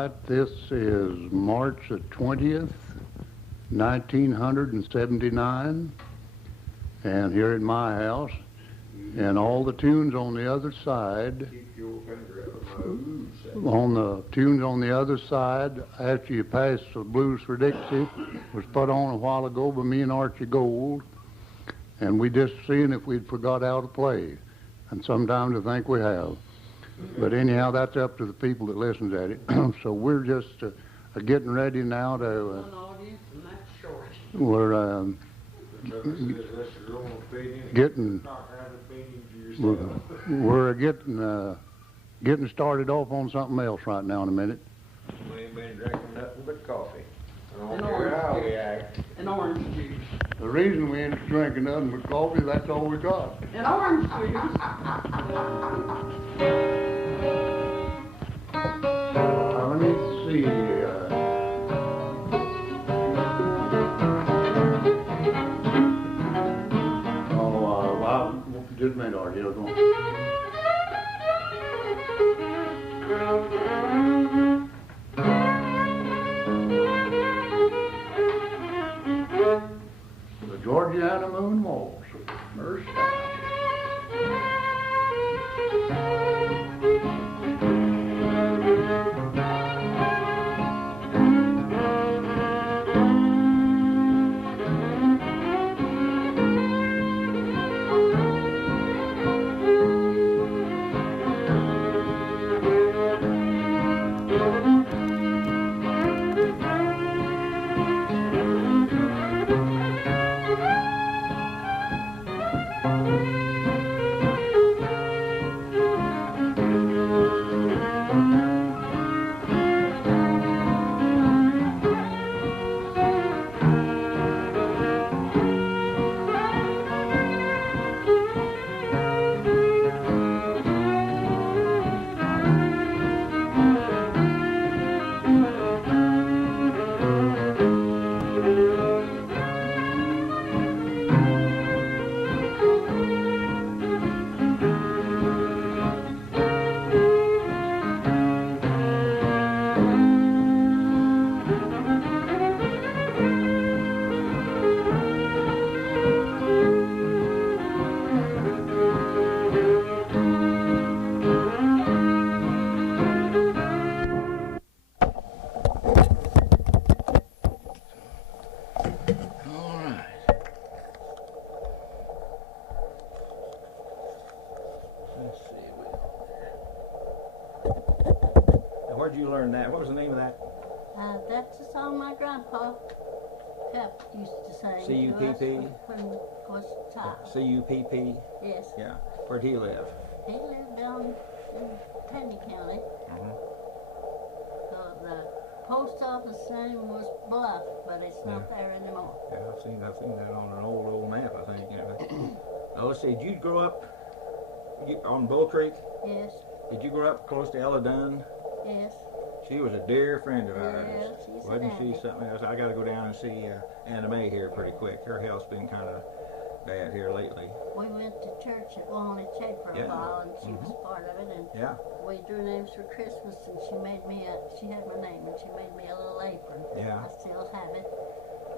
right, this is March the 20th, 1979, and here at my house, and all the tunes on the other side, after you pass the Blues for Dixie, was put on a while ago by me and Archie Gold, and we just seeing if we'd forgot how to play, and sometimes I think we have. But anyhow, that's up to the people that listens at it. So we're just getting ready now to. We're getting started off on something else right now in a minute. We ain't been drinking nothing but coffee. And orange juice. The reason we ain't drinking nothing but coffee, that's all we got. And orange juice. Let me see. Just a minute, Artie. Go on. The Georgiana Moon Waltz, first time. Where'd you learn that? What was the name of that? That's the song my grandpa Cupp used to sing. C-U-P-P? When was a child. C-U-P-P? Yes. Yeah. Where'd he live? He lived down in Taney County. The post office name was Bluff, but it's not there anymore. Yeah, I've seen that on an old map, I think. Now let's see, did you grow up on Bull Creek? Yes. Did you grow up close to Ella Dunn? Yes. She was a dear friend of ours. Yeah, she's Wasn't she something else? I got to go down and see Anna Mae here pretty quick. Her health's been kind of bad here lately. We went to church at Lonely Che for a while, and she was part of it. And we drew names for Christmas, and she made me she had my name, and she made me a little apron. Yeah. I still have it.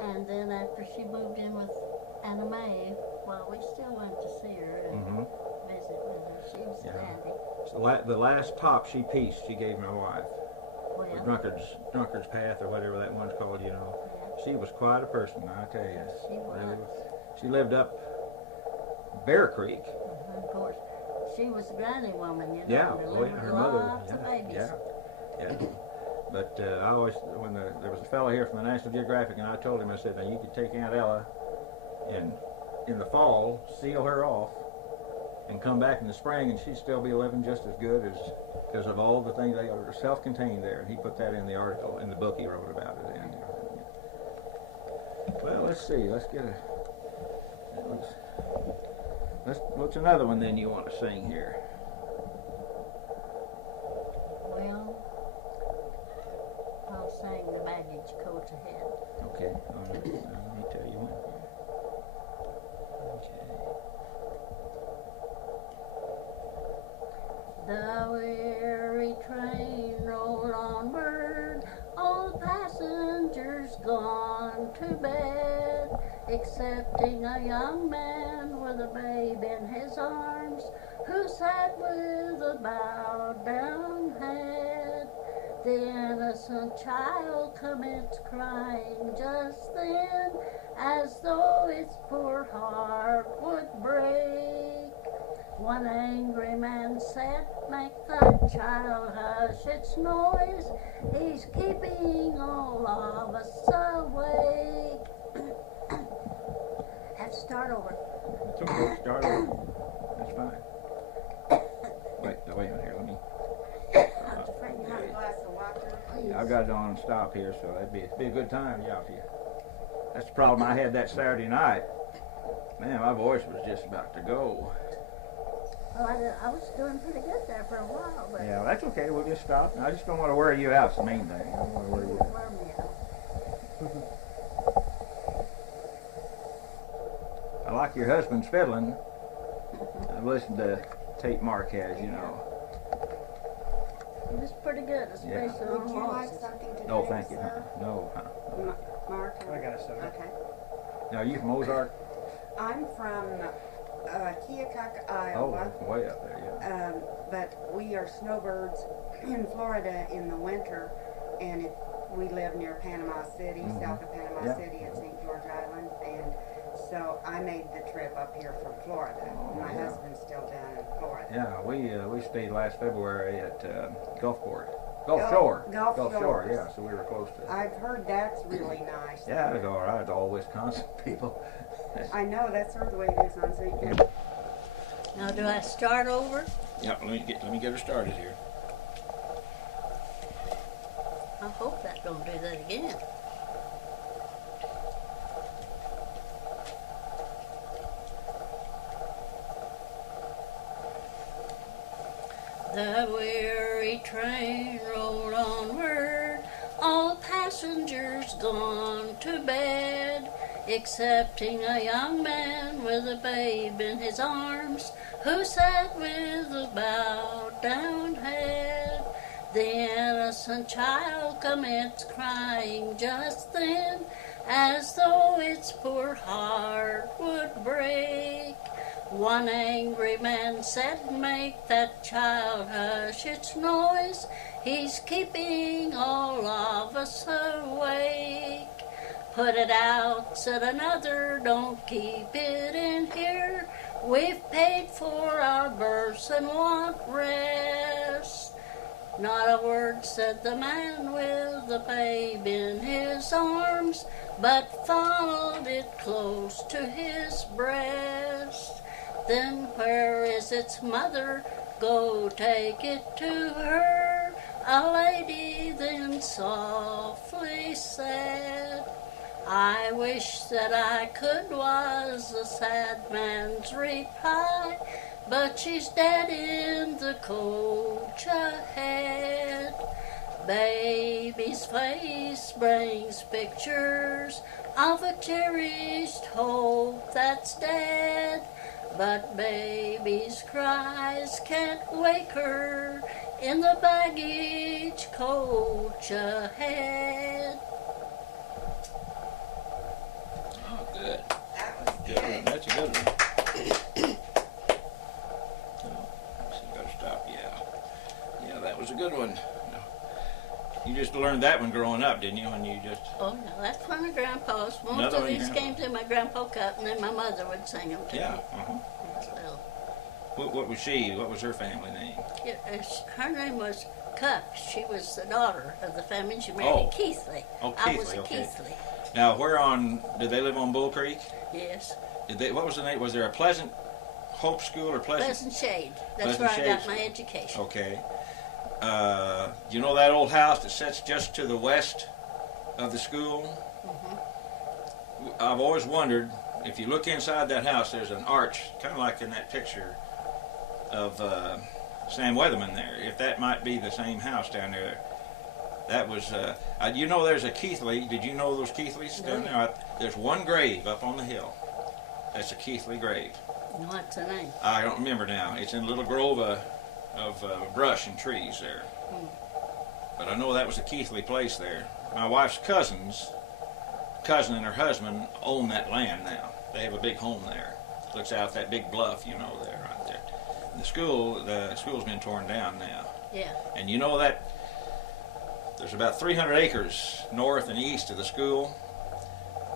And then after she moved in with Anna Mae, well, we still went to see her and visit with her. She was dandy. So the last top she pieced, she gave my wife. Well, Drunkard's Path, or whatever that one's called, you know. Yeah. She was quite a person, I tell you. She was. She lived up Bear Creek. Of course. She was a granny woman, you know. Yeah, her mother. Lots of babies. Yeah. But I always, when there was a fellow here from the National Geographic, and I told him, I said, now you could take Aunt Ella and in the fall, seal her off, and come back in the spring, and she'd still be living just as good as, because of all the things they are self-contained there. And he put that in the article, in the book he wrote about it. Well, let's see. Let's get a. What's another one then you want to sing here? Well, I'll sing The Baggage Coach Ahead. Okay. All right. Let me tell you one. Okay. The weary train rolled onward to bed, excepting a young man with a babe in his arms, who sat with a bowed down head. The innocent child commenced crying just then, as though its poor heart would break. One angry man said, "Make that child hush its noise. He's keeping all of us awake." Have to start over. It's okay, start over. That's fine. Wait a minute here, let me. I was afraid you had a glass of water. Please. I've got it on stop here, so that'd be a good time, yeah, for you. That's the problem I had that Saturday night. Man, my voice was just about to go. Well, I was doing pretty good there for a while, but Yeah, that's okay. We'll just stop. I just don't want to wear you out. It's the main thing. I don't want to wear you out. wear me out. I like your husband's fiddling. I've listened to Tate Marquez, you know. It was pretty good, especially Would on you like horses. something to No, drink, thank you. sir? No. Mark? I got a soda. Okay. Now, you from Ozark? I'm from Keokuk, Oh, Iowa. way up there, yeah. But we are snowbirds in Florida in the winter, and we live near Panama City, south of Panama Yeah. City at St. George Island, and so I made the trip up here from Florida. My yeah. husband's still down in Florida. Yeah, we stayed last February at Gulfport. Gulf Shore. Shores. Shore, yeah, so we were close to it. I've heard that's really nice. Yeah, it was all right. All Wisconsin people. I know, that's sort of the way it is on St. George. Now, do I start over? Yeah, let me get her started here. I hope that don't do that again. The weary train rolled onward, all passengers gone to bed, excepting a young man with a babe in his arms, who sat with a bowed down head. The innocent child commenced crying just then, as though its poor heart would break. One angry man said, "Make that child hush its noise. He's keeping all of us awake." "Put it out," said another, "don't keep it in here. We've paid for our berths and want rest." Not a word said the man with the babe in his arms, but followed it close to his breast. "Then where is its mother? Go take it to her," a lady then softly said. "I wish that I could," was the sad man's reply, "but she's dead in the coach ahead." Baby's face brings pictures of a cherished hope that's dead, but baby's cries can't wake her in the baggage coach ahead. Oh, good. That was Good good. one. That's a good one. Better stop. Yeah, that was a good one. You just learned that one growing up, didn't you? When you just Oh, no, that's from my grandpa's. Most Another of one, these yeah. came to my grandpa Cupp, and then my mother would sing them to yeah. me. Well, What was she? What was her family name? her name was Cupp. She was the daughter of the family. She married Oh. Keithley. Oh, I was Keithley, a okay. Keithley. Now, where on did they live on Bull Creek? Yes. Did they? What was the name? Was there a Pleasant Hope School or Pleasant Shade. That's Pleasant where I got Shade my School. education. Okay. You know that old house that sits just to the west of the school? I've always wondered, if you look inside that house, there's an arch, kind of like in that picture of Sam Weatherman there, if that might be the same house down there. That was, you know there's a Keithley. Did you know those Keithleys down there? There's one grave up on the hill. That's a Keithley grave. What's the name? I don't remember now. It's in a little grove of brush and trees there. But I know that was a Keithley place there. My wife's cousins cousin and her husband own that land now. They have a big home there. Looks out that big bluff, you know, there, right there. The school's been torn down now. Yeah. And you know that there's about 300 acres north and east of the school.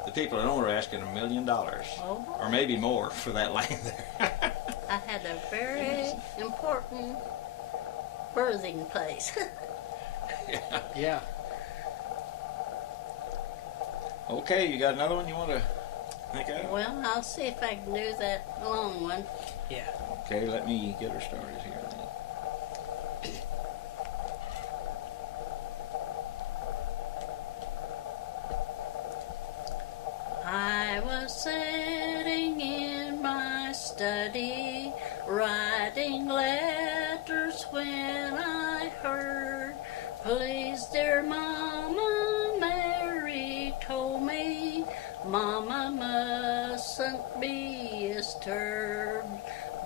The people that own are asking $1 million, Oh, or maybe more, for that land there. I had a very important birthing place. Yeah. Okay, you got another one you want to think of? Well, I'll see if I can do that long one. Yeah. Okay, let me get her started here. I was sitting in my study, writing letters when I heard, please, dear Mama, Mary told me, Mama mustn't be disturbed.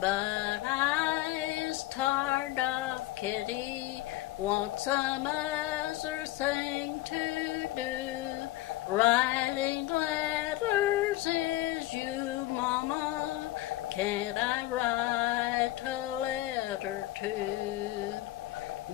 But I is tired of Kitty, want some other thing to do. Writing letters is you, Mama. Can't I write a letter too?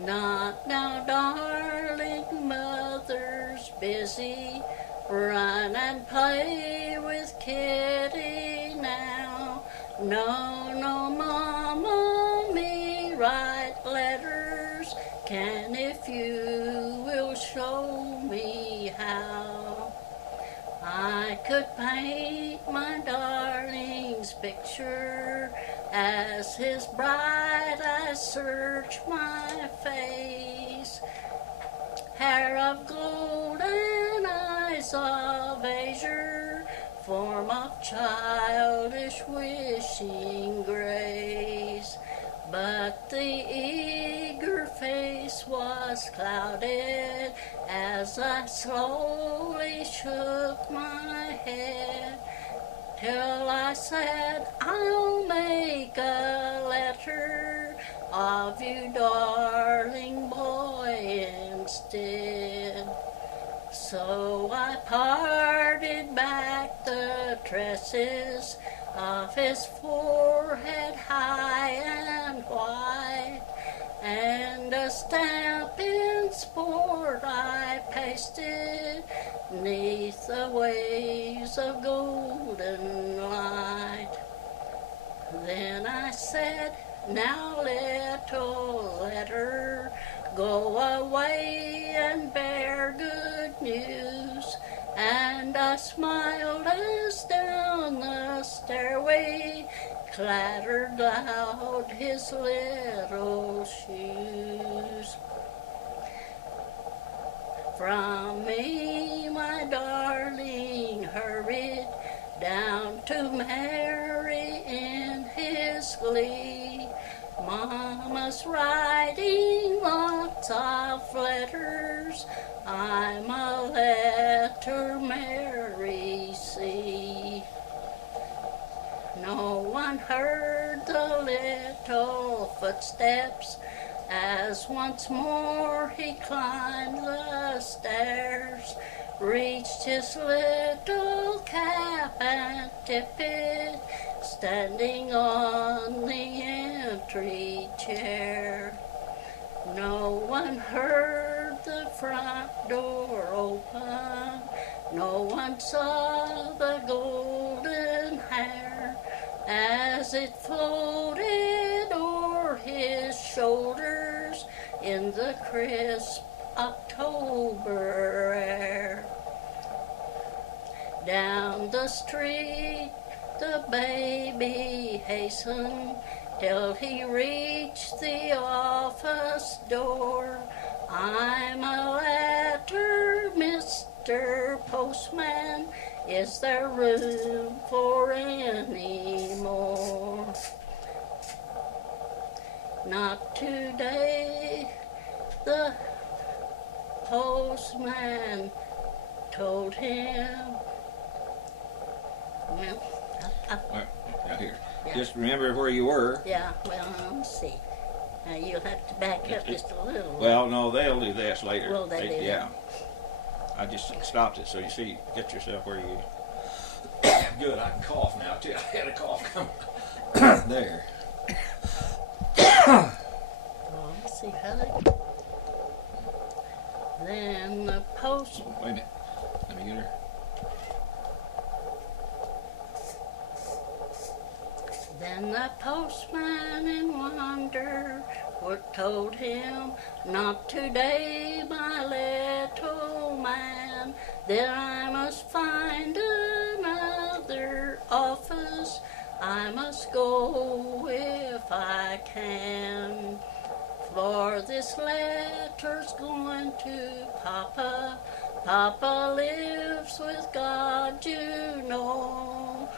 Not now, darling, Mother's busy. Run and play with Kitty now. No, no, Mama, me write letters. Can if you will show me how. I could paint my darling's picture as his bright eyes search my face. Hair of gold and eyes of azure, form of childish wishing grace. But the eager face was clouded as I slowly shook my head, till I said, I'll make a letter of you, darling boy, instead. So I parted back the tresses of his forehead high and white, and a stamp in sport I pasted 'neath the waves of golden light. Then I said, now little letter, go away and bear good news. And I smiled as down the stairway clattered loud his little shoes. From me my darling hurried down to Mary in his glee. Mama's writing lots of letters, I'm a letter Mary see. No one heard the little footsteps as once more he climbed the stairs, reached his little cap and tippet, standing on the entry chair. No one heard the front door open, no one saw the golden hair as it floated o'er his shoulders in the crisp October air. Down the street the baby hastened till he reached the office door. I'm a letter, Mr. Postman. Is there room for any more? Not today, the postman told him. Well, Now here. Yeah. Just remember where you were. Yeah, well, let's see. Now you'll have to back up just a little. Well, no, they'll do this later. Will they do Yeah. I just stopped it so you see, get yourself where you. Good, I can cough now too. I had a cough come. There. Well, let's see how they. Then the post. Wait a minute. Let me get her. Then the postman in wonder what told him, not today, my little man. Then I must find another office. I must go if I can. For this letter's going to Poppa. Poppa lives with God, you know.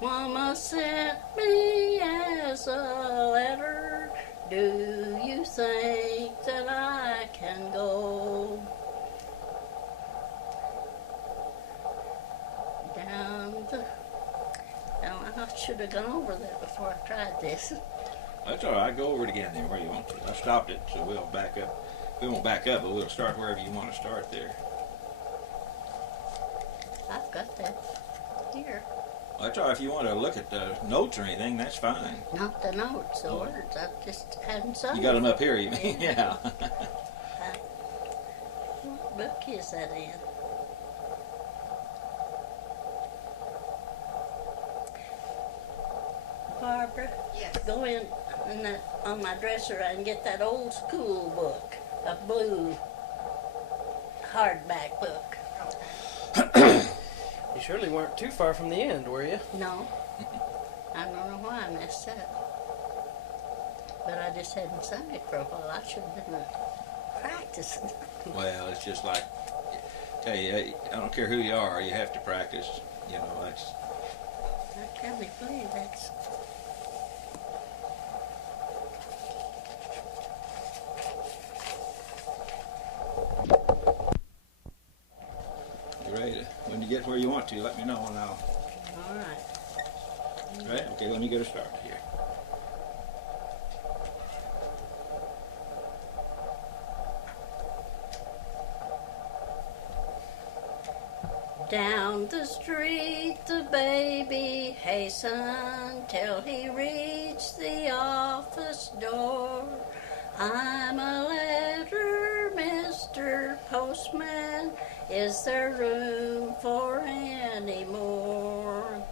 Mama sent me as a letter. Do you think that I can go? I should have gone over that before I tried this. That's all right. Go over it again then where you want to. I stopped it, so we'll back up. We won't back up, but we'll start wherever you want to start there. I've got that here. Well, that's all right. If you want to look at the notes or anything, that's fine. Not the notes, the words. I just hadn't sung. You got them up here, you mean? Yeah. What book is that in? Barbara, Yes. go in that, on my dresser and get that old school book, a blue hardback book. You surely weren't too far from the end, were you? No, I don't know why I messed up, but I just hadn't sung it for a while. I should have been practicing. Well, it's just like, tell you, I don't care who you are, you have to practice. You know, that's. I can't believe that's. You ready to, when you get where you want to, let me know and I'll. All right. Right? Okay, let me get her started here. Down the street the baby hastened till he reached the office door. I'm a letter, Mr. Postman. Is there room for any more?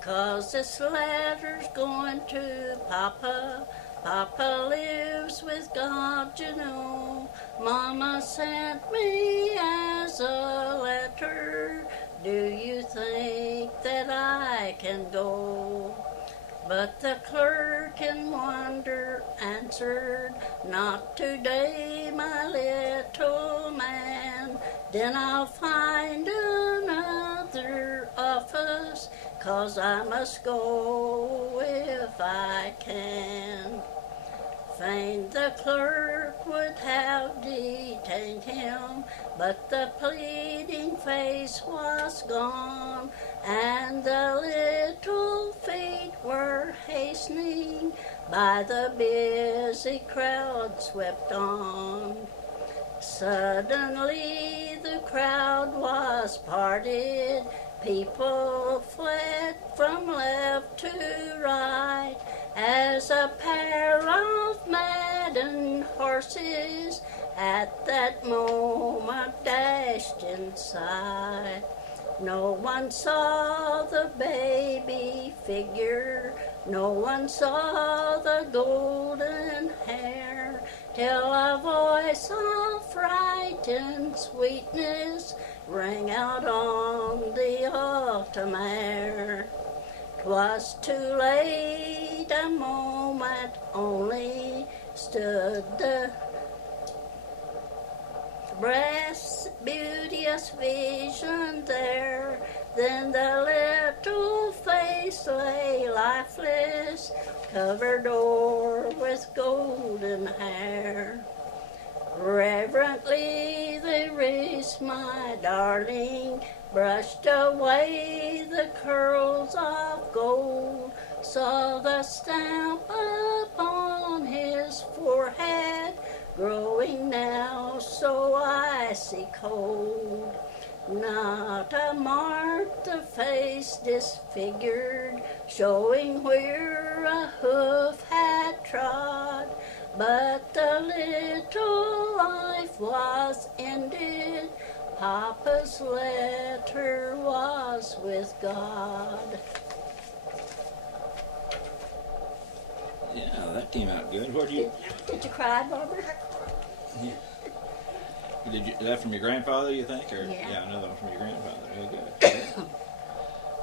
'Cause this letter's going to Poppa. Poppa lives with God, you know. Mama sent me as a letter. Do you think that I can go? But the clerk in wonder answered, not today, my little man. Then I'll find another office, 'cause I must go if I can. Fain the clerk would have detained him, but the pleading face was gone, and the little feet were hastening by the busy crowd swept on. Suddenly the crowd was parted, people fled from left to right, as a pair of maddened horses at that moment dashed inside. No one saw the baby figure, no one saw the golden hair, till a voice of frightened sweetness rang out on the autumn air. 'Twas too late, a moment only stood the breast's beauteous vision there. Then the little face lay lifeless, covered o'er with golden hair. Reverently the wrist, my darling, brushed away the curls of gold, saw the stamp upon his forehead, growing now so icy cold. Not a mark the face disfigured, showing where a hoof had trod, but the little life was ended. Papa's letter was with God. Yeah, that came out good. What did you? Did you cry, Barbara? Yeah. Is that from your grandfather, you think? Or, Yeah. Another one from your grandfather. Real good.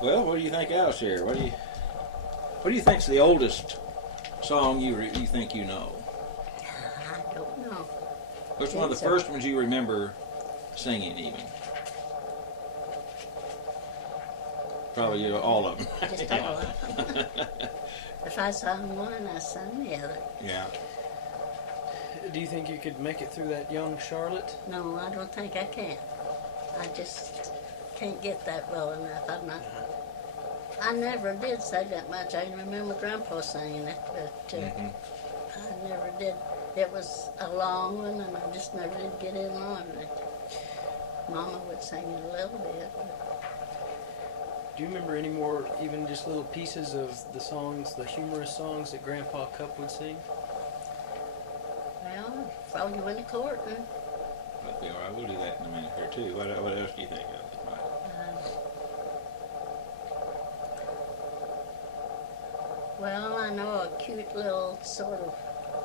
Well, what do you think else here? What do you think's the oldest song you think you know? I don't know. What's one of the first ones you remember singing, even? Probably all of them. Just all of them. If I sung one, I sung the other. Yeah. Do you think you could make it through that Young Charlotte? No, I don't think I can. I just can't get that well enough. I'm not. I never did say that much. I can remember Grandpa singing it, but I never did. It was a long one, and I just never did get in on it. Mama would sing it a little bit. Do you remember any more, even just little pieces of the songs, the humorous songs that Grandpa Cupp would sing? Well, Froggy Went to court. And, That'd be all right. We'll do that in a minute here too. What else do you think of? well, I know a cute little sort of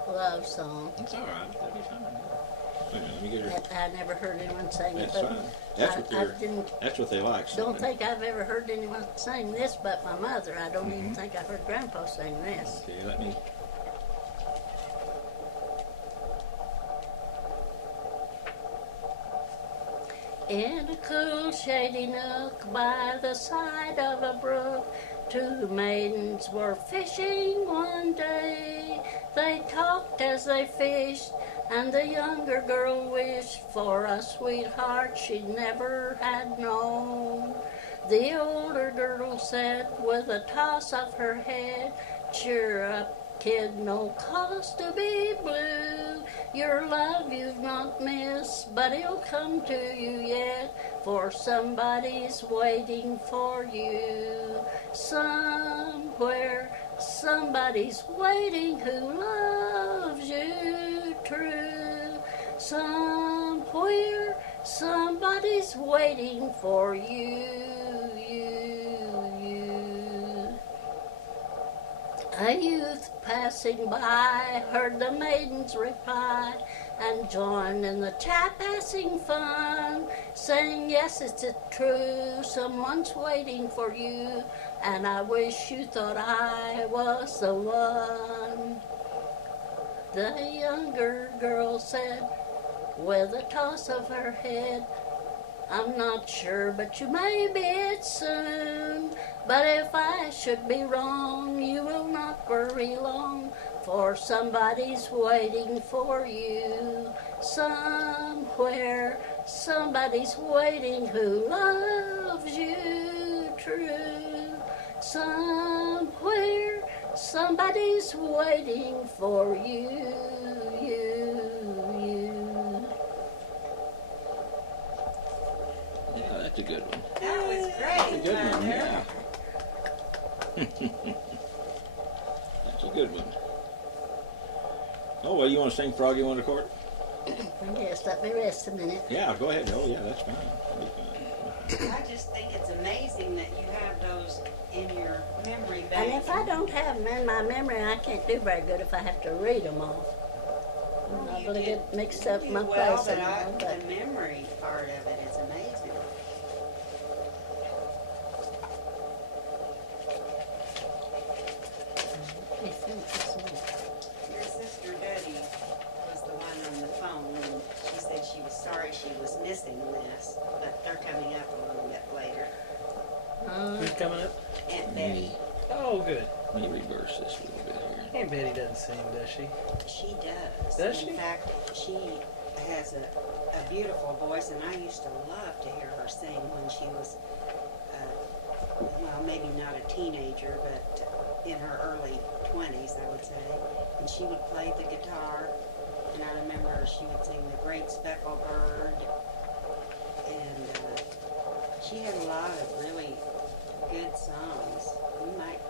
love song. It's all right. That'd be fine. Wait a minute, let me get her. That I never heard anyone sing it. That's but fine. That's what they like. Don't think I've ever heard anyone sing this but my mother. I don't even think I heard Grandpa sing this. Okay, let me. In a cool, shady nook by the side of a brook, two maidens were fishing one day. They talked as they fished, and the younger girl wished for a sweetheart she'd never had known. The older girl said with a toss of her head, "Cheer up, kid, no cause to be blue. Your love you've not missed, but he'll come to you yet, for somebody's waiting for you. Somewhere, somebody's waiting who loves you true. Somewhere, somebody's waiting for you, A youth passing by heard the maiden's reply and joined in the chat-passing fun, saying, "Yes, it's true, someone's waiting for you, and I wish you thought I was the one." The younger girl said, with a toss of her head, "I'm not sure, but you may be it soon. But if I should be wrong, you will not worry long, for somebody's waiting for you. Somewhere, somebody's waiting who loves you true. Somewhere, somebody's waiting for you, Yeah, that's a good one. That was great. That's a good one, yeah. That's a good one. Oh, well, you want to sing Froggy Went to Court? Yes, let me rest a minute. Yeah, go ahead. Oh, yeah, that's fine. That'll be fine. I just think it's amazing that you have those in your memory bank. And if I don't have them in my memory, I can't do very good if I have to read them off. I'm Well, liable to get mixed up in my well, place. but the memory part of it is amazing. Your sister Betty was the one on the phone, and she said she was sorry she was missing this, but they're coming up a little bit later. Who's coming up? Aunt Betty. Oh, good. Let me reverse this a little bit here. Aunt Betty doesn't sing, does she? She does. Does she? In fact, she has a beautiful voice, and I used to love to hear her sing when she was, well, maybe not a teenager, but in her early 20s, I would say. And she would play the guitar And I remember she would sing The Great Speckled Bird. And she had a lot of really good songs. You might,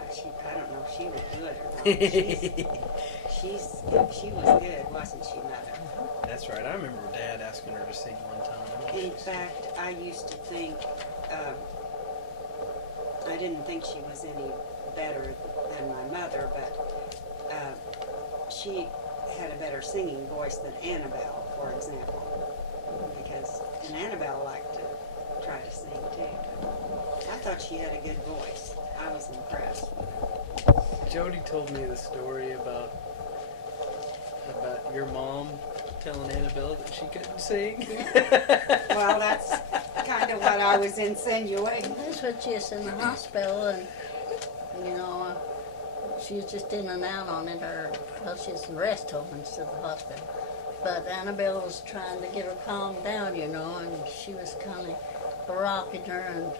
I don't know if she was good or not. She was good, wasn't she, Mother? That's right. I remember Dad asking her to sing one time. In fact, I used to think, I didn't think she was any better than my mother, but she had a better singing voice than Annabelle, for example. And Annabelle liked to try to sing too. I thought she had a good voice. I was impressed with her. Jody told me the story about your mom telling Annabelle that she couldn't sing. Well, that's kind of what I was insinuating. That's when she was in the hospital, and she was just in and out on it, she was in the rest home instead of the hospital. But Annabelle was trying to get her calmed down, and she was kind of rocking her and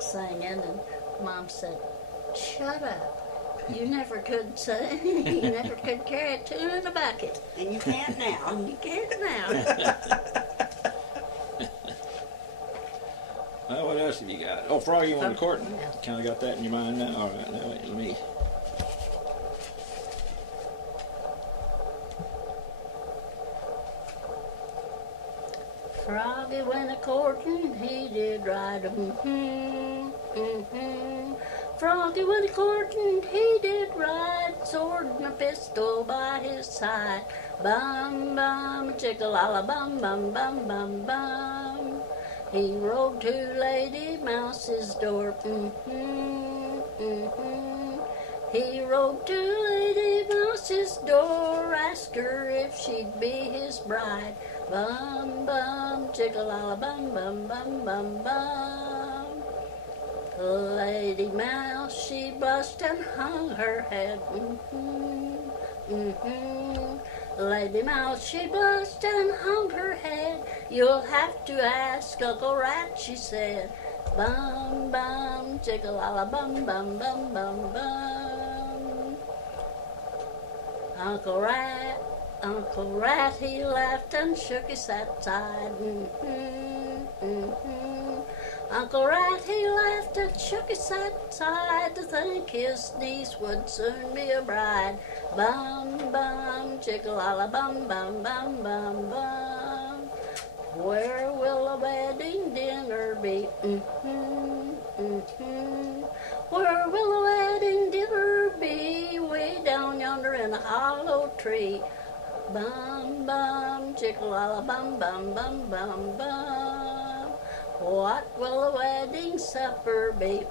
singing, and Mom said, "Shut up. You never could sing. You never could carry a tune in a bucket. And you can't now." And you can't now. What else have you got? Oh, Froggy Went Courting. Yeah. Kind of got that in your mind now? All right, now let me... Froggy went a-courting, he did ride Froggy went a-courting, he did ride, sword and a pistol by his side. Bum, bum, chicka-la-la, bum, bum, bum, bum, bum. He rode to Lady Mouse's door, He rode to Lady Mouse's door, asked her if she'd be his bride. Bum, bum, chicka-la-la, bum, bum, bum, bum, bum. Lady Mouse, she blushed and hung her head. Lady Mouse, she blushed and hung her head. You'll have to ask Uncle Rat, she said. Bum, bum, chicka-la-la, bum, bum, bum, bum, bum. Uncle Rat, he laughed and shook his fat side. Uncle Rat, he laughed and shook his fat side to think his niece would soon be a bride. Bum, bum, chicka-la-la, bum, bum, bum, bum, bum. Where will the wedding dinner be? Where will the wedding dinner be? Way down yonder in a hollow tree. Bum, bum, chicka-la-la, bum, bum, bum, bum, bum. What will the wedding supper be?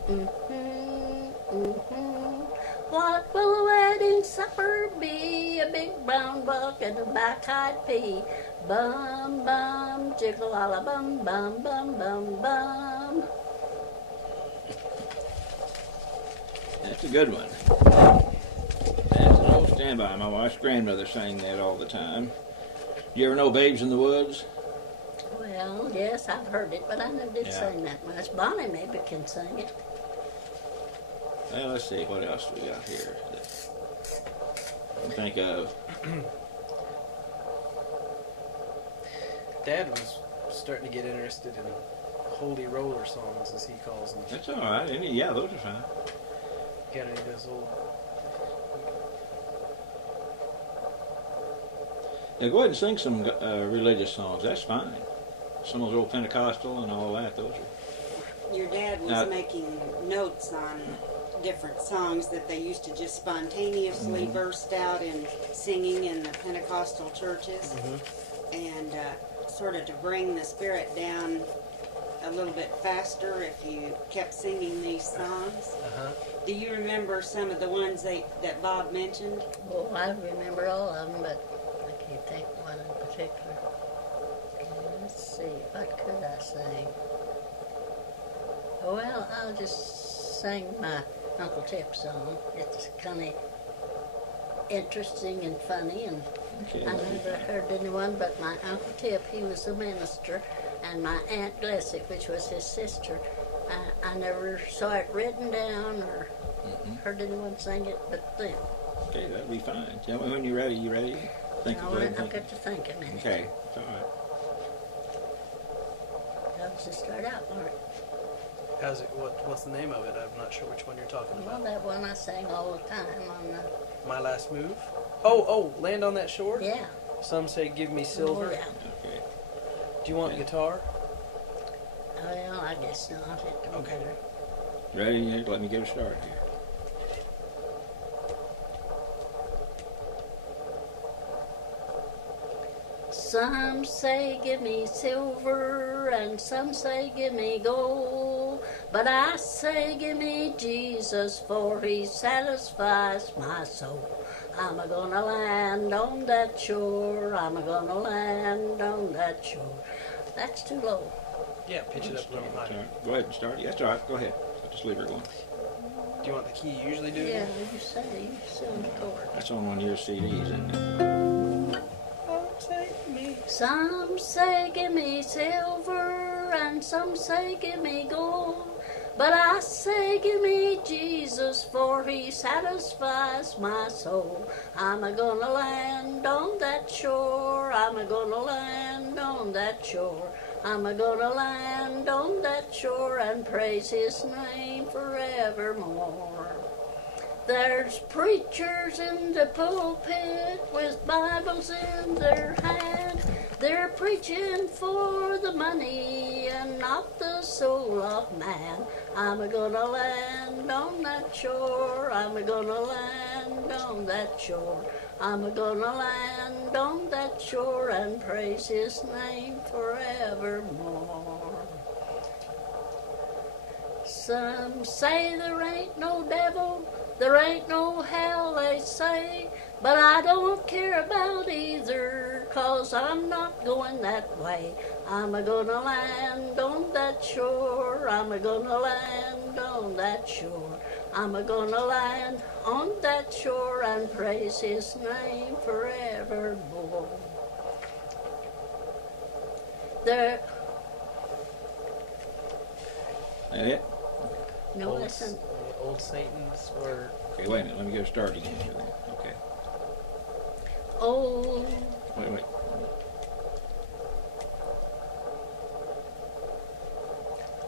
What will the wedding supper be? A big brown buck and a black-eyed pea. Bum, bum, chicka-la-la, bum, bum, bum, bum, bum. That's a good one. That's an old standby. My wife's grandmother sang that all the time. You ever know Babes in the Woods? Well, yes, I've heard it, but I never did sing that much. Bonnie maybe can sing it. Well, let's see, what else we got here that I can think of. Dad was starting to get interested in holy roller songs, as he calls them. That's all right. Yeah, those are fine. Got any of those old... Yeah, go ahead and sing some religious songs. That's fine. Some of those old Pentecostal and all that, those are... Your dad was making notes on different songs that they used to just spontaneously burst out in singing in the Pentecostal churches. And sort of to bring the spirit down a little bit faster if you kept singing these songs. Do you remember some of the ones that Bob mentioned? Well, I remember all of them, but I can't think of one in particular. Let's see, what could I sing? Well, I'll just sing my Uncle Tip song. It's kind of interesting and funny, and I never heard anyone but my Uncle Tip. He was a minister, and my Aunt Glessick, which was his sister. I never saw it written down or heard anyone sing it but them. Okay, that'll be fine. Tell me when you're ready. You ready? Think I'll go ahead and think. get to think a minute. Okay, it's all right. Let's just start out, all right. How's it? What's the name of it? I'm not sure which one you're talking Well, about. that one I sang all the time on the... My Last Move? Oh, Land on That Shore? Yeah. Some say Give Me Silver. Oh, yeah. Okay. Do you want guitar? Well, I guess not. It don't Okay. matter. Ready? Yeah, let me get a start here. Some say give me silver and some say give me gold, but I say give me Jesus, for he satisfies my soul. I'm a gonna land on that shore, I'm a gonna land on that shore. That's too low. Yeah, pitch it up a little It's all higher. right. Go ahead and start. Yeah, that's all right. Go ahead. I'll just leave her going. Do you want the key you usually do? Yeah, you say the chord. That's on one of your CDs, isn't it? Oh, take me. Some say give me silver and some say give me gold, but I say give me Jesus, for he satisfies my soul. I'm a gonna land on that shore, I'm a gonna land on that shore. I'm a gonna land on that shore and praise his name forevermore. There's preachers in the pulpit with Bibles in their hand. They're preaching for the money and not the soul of man. I'm a gonna land on that shore, I'm a gonna land on that shore. I'm a gonna land on that shore and praise his name forevermore. Some say there ain't no devil, there ain't no hell, they say, but I don't care about either, 'cause I'm not going that way. I'm a gonna land on that shore, I'm a gonna land on that shore. I'm a gonna land on that shore and praise his name forevermore. There, That it? no, listen. Old Satan's or Okay, wait a minute. Let me get a start again here then. Okay. Oh, Wait.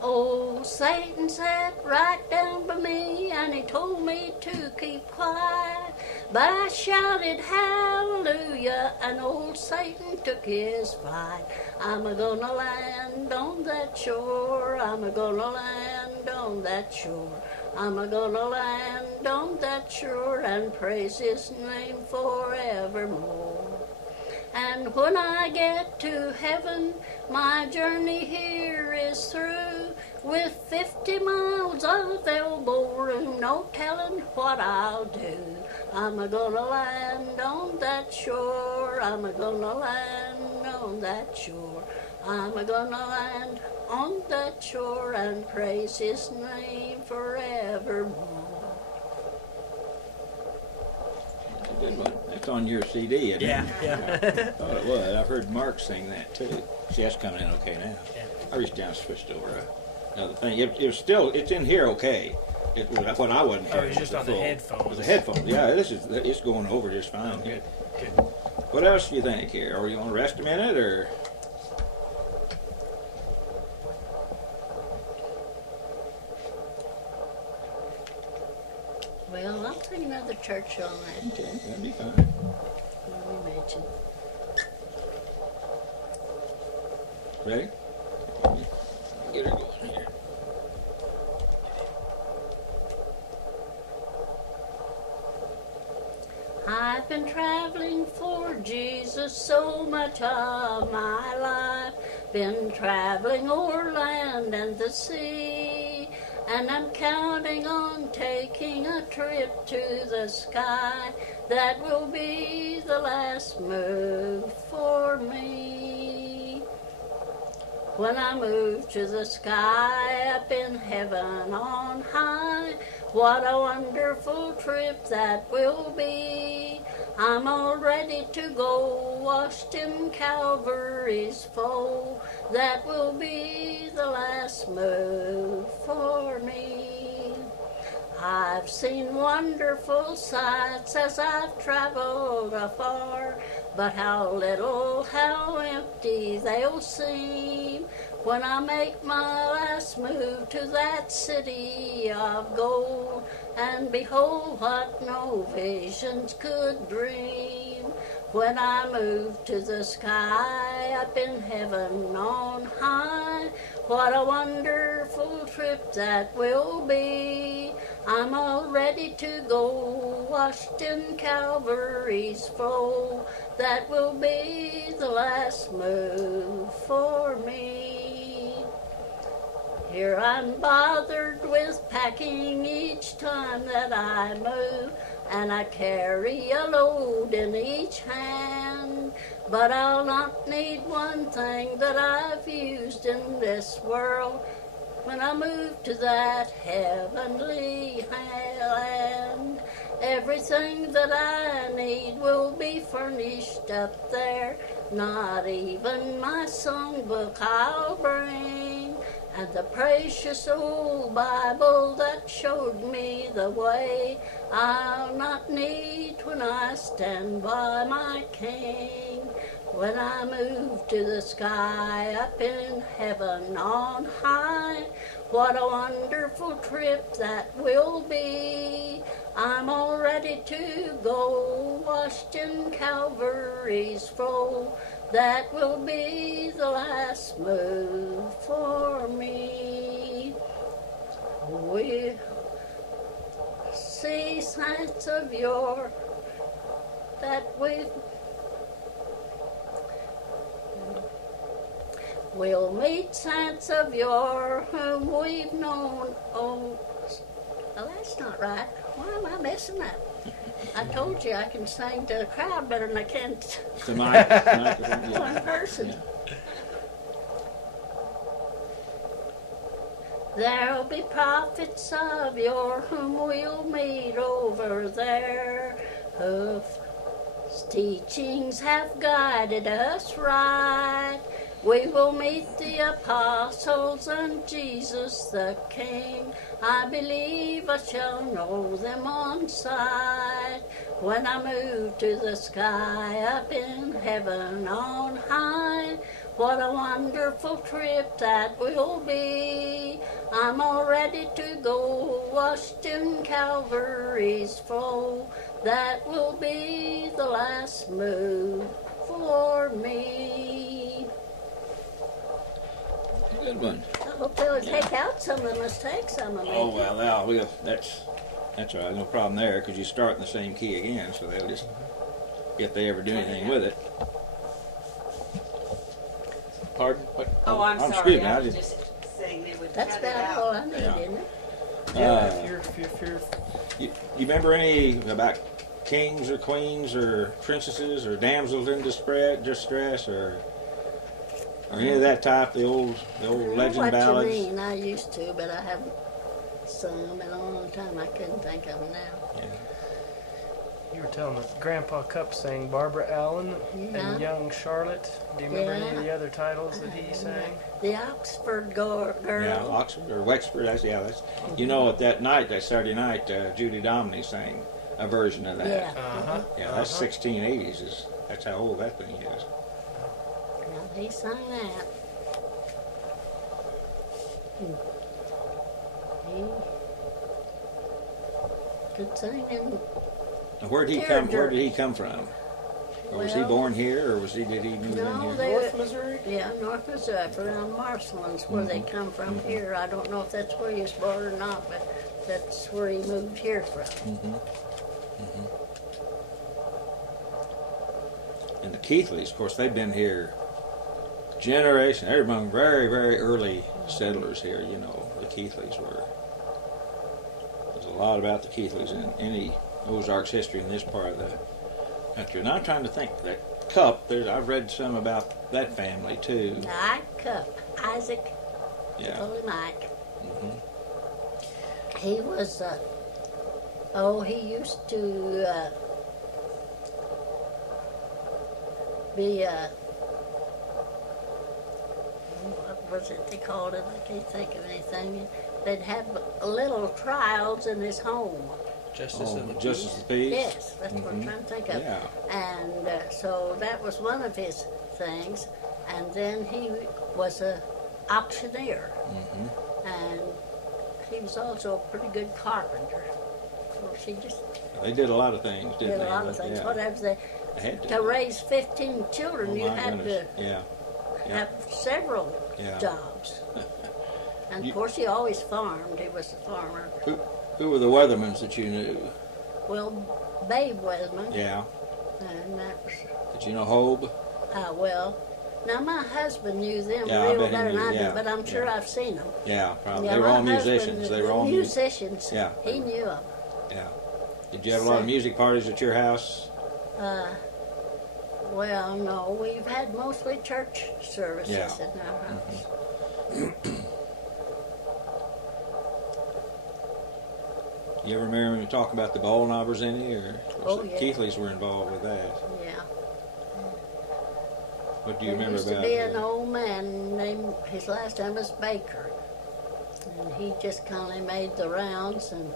oh, Satan sat right down by me and he told me to keep quiet. But I shouted hallelujah and old Satan took his flight. I'm a gonna land on that shore, I'm a gonna land on that shore. I'm a gonna land on that shore and praise his name forevermore. And when I get to heaven, my journey here is through. With 50 miles of elbow room, no telling what I'll do. I'm a gonna land on that shore, I'm a gonna land on that shore. I'm a gonna land on that shore and praise his name forevermore. That's a good one. That's on your CD, isn't it? yeah. I thought it was. I've heard Mark sing that too. See, that's coming in okay now. Yeah. I reached down and switched over another thing. It was still, it's in here okay. It was what I wasn't Oh, hearing. it's just was on the full. headphones. It was the headphones. Yeah, it's going over just fine. Oh, good. What else do you think here? Or you want to rest a minute, or? Well, I'll sing another church song that Okay, that'd be fine. we mentioned. Ready? Get her going here. I've been traveling for Jesus so much of my life. Been traveling o'er land and the sea. And I'm counting on taking a trip to the sky. That will be the last move for me. When I move to the sky up in heaven on high, what a wonderful trip that will be. I'm all ready to go, washed in Calvary's fold. That will be the last move for me. I've seen wonderful sights as I've traveled afar, but how little, how empty they'll seem when I make my last move to that city of gold, and behold what no visions could dream. When I move to the sky up in heaven on high, what a wonderful trip that will be. I'm all ready to go, washed in Calvary's flow. That will be the last move for me. Here I'm bothered with packing each time that I move, and I carry a load in each hand. But I'll not need one thing that I've used in this world when I move to that heavenly land. Everything that I need will be furnished up there, not even my songbook I'll bring, and the precious old Bible that showed me the way I'll not need when I stand by my King. When I move to the sky up in heaven on high, what a wonderful trip that will be. I'm all ready to go, washed in Calvary's flow. That will be the last move for me. We see saints of yore that we'll meet saints of yore whom we've known. Oh, that's not right. Why am I messing up? I told you I can sing to the crowd better than I can The microphone, to one person. Yeah. There'll be prophets of yore whom we'll meet over there, whose teachings have guided us right. We will meet the apostles and Jesus the King. I believe I shall know them on sight when I move to the sky up in heaven on high. What a wonderful trip that will be. I'm all ready to go, washed in Calvary's flow. That will be the last move for me. Good one. I hope they'll take out some of the mistakes I'm making. Oh, well, that's all right. No problem there, because you start in the same key again, so they'll just, if they ever do anything with it. Pardon? What? Oh, I'm sorry. Excuse me. I was just saying they would That's cut it about all out. I need, Yeah. isn't it? Yeah, if you're You remember any about kings or queens or princesses or damsels in distress or any of that type? The old I know legend what ballads. you mean. I used to, but I haven't sung in a long time. I couldn't think of them now. Yeah. You were telling us Grandpa Cupp sang Barbara Allen Yeah. and Young Charlotte. Do you remember any of Yeah. the other titles that he sang? The Oxford girl. Yeah, Oxford or Wexford. That's. You know, at that Saturday night, Judy Domney sang a version of that. Yeah. Uh-huh. Yeah, that's 1680s. That's how old that thing is. Yeah, he sang that. He could sing in. Now, where did he come from? Or was he Well, born here, or did he move in no, here? they- North Missouri? Yeah, North Missouri, around Marcelin's where they come from here. I don't know if that's where he was born or not, but that's where he moved here from. And the Keithleys, of course, they've been here generation. They're among very, very early settlers here. You know, the Keithleys were. There's a lot about the Keithleys in any Ozarks history in this part of the country. And I'm trying to think that Cupp. I've read some about that family too. Cupp, Isaac, Yeah. Holy Mike. Mhm. He was, he used to be, what was it they called it? I can't think of anything. They'd have little trials in his home. Justice of the Justice Peace. of the Peace. Yes, that's what I'm trying to think of. Yeah. And so that was one of his things. And then he was a auctioneer. And he was also a pretty good carpenter. So she just They did a lot of things, didn't did they? a lot of things. Yeah. Whatever they, They had to raise 15 children, Oh, you my had goodness. to Yeah. have several Yeah. jobs. And You- of course, he always farmed. He was a farmer. Who were the Weathermans that you knew? Well, Babe Weatherman, Yeah. and that was, Did you know Hobe? well, now my husband knew them Yeah, I real bet he better than knew, I yeah, do, but I'm sure yeah. I've seen them. Yeah, probably. Yeah, They were all my husband, musicians. They were the all musicians. Yeah. He knew them. Yeah. Did you have a lot of music parties at your house? Well, no, we've had mostly church services Yeah. in our house. You ever remember me talking about the ball knobbers any, or Oh, yeah. Keithley's were involved with that? Yeah. What do you There remember used about to be it? an old man named, his last name was Baker. And he just kind of made the rounds and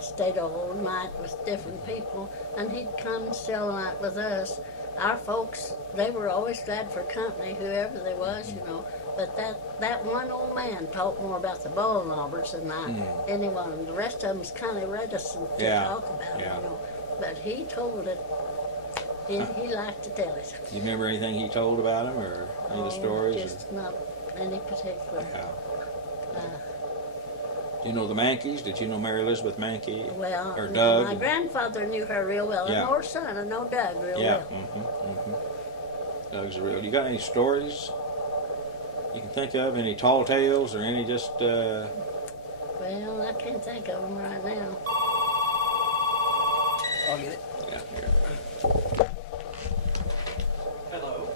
stayed all night with different people. And he'd come and stay all night with us. Our folks, they were always glad for company, whoever they was, you know. But that one old man talked more about the ball knobbers than anyone. The rest of them's kind of reticent to Yeah, talk about yeah. it, you know. But he told it. He liked to tell it. Do you remember anything he told about him, or any of the stories? Just not any particular. Yeah. Do you know the Mankeys? Did you know Mary Elizabeth Mankey? Well, or no, Doug? my grandfather knew her real well. Yeah. And her son, I know Doug real Yeah. well. Doug's a real. You got any stories you can think of? Any tall tales, or any just? Well, I can't think of them right now. I'll get it. Yeah. Hello.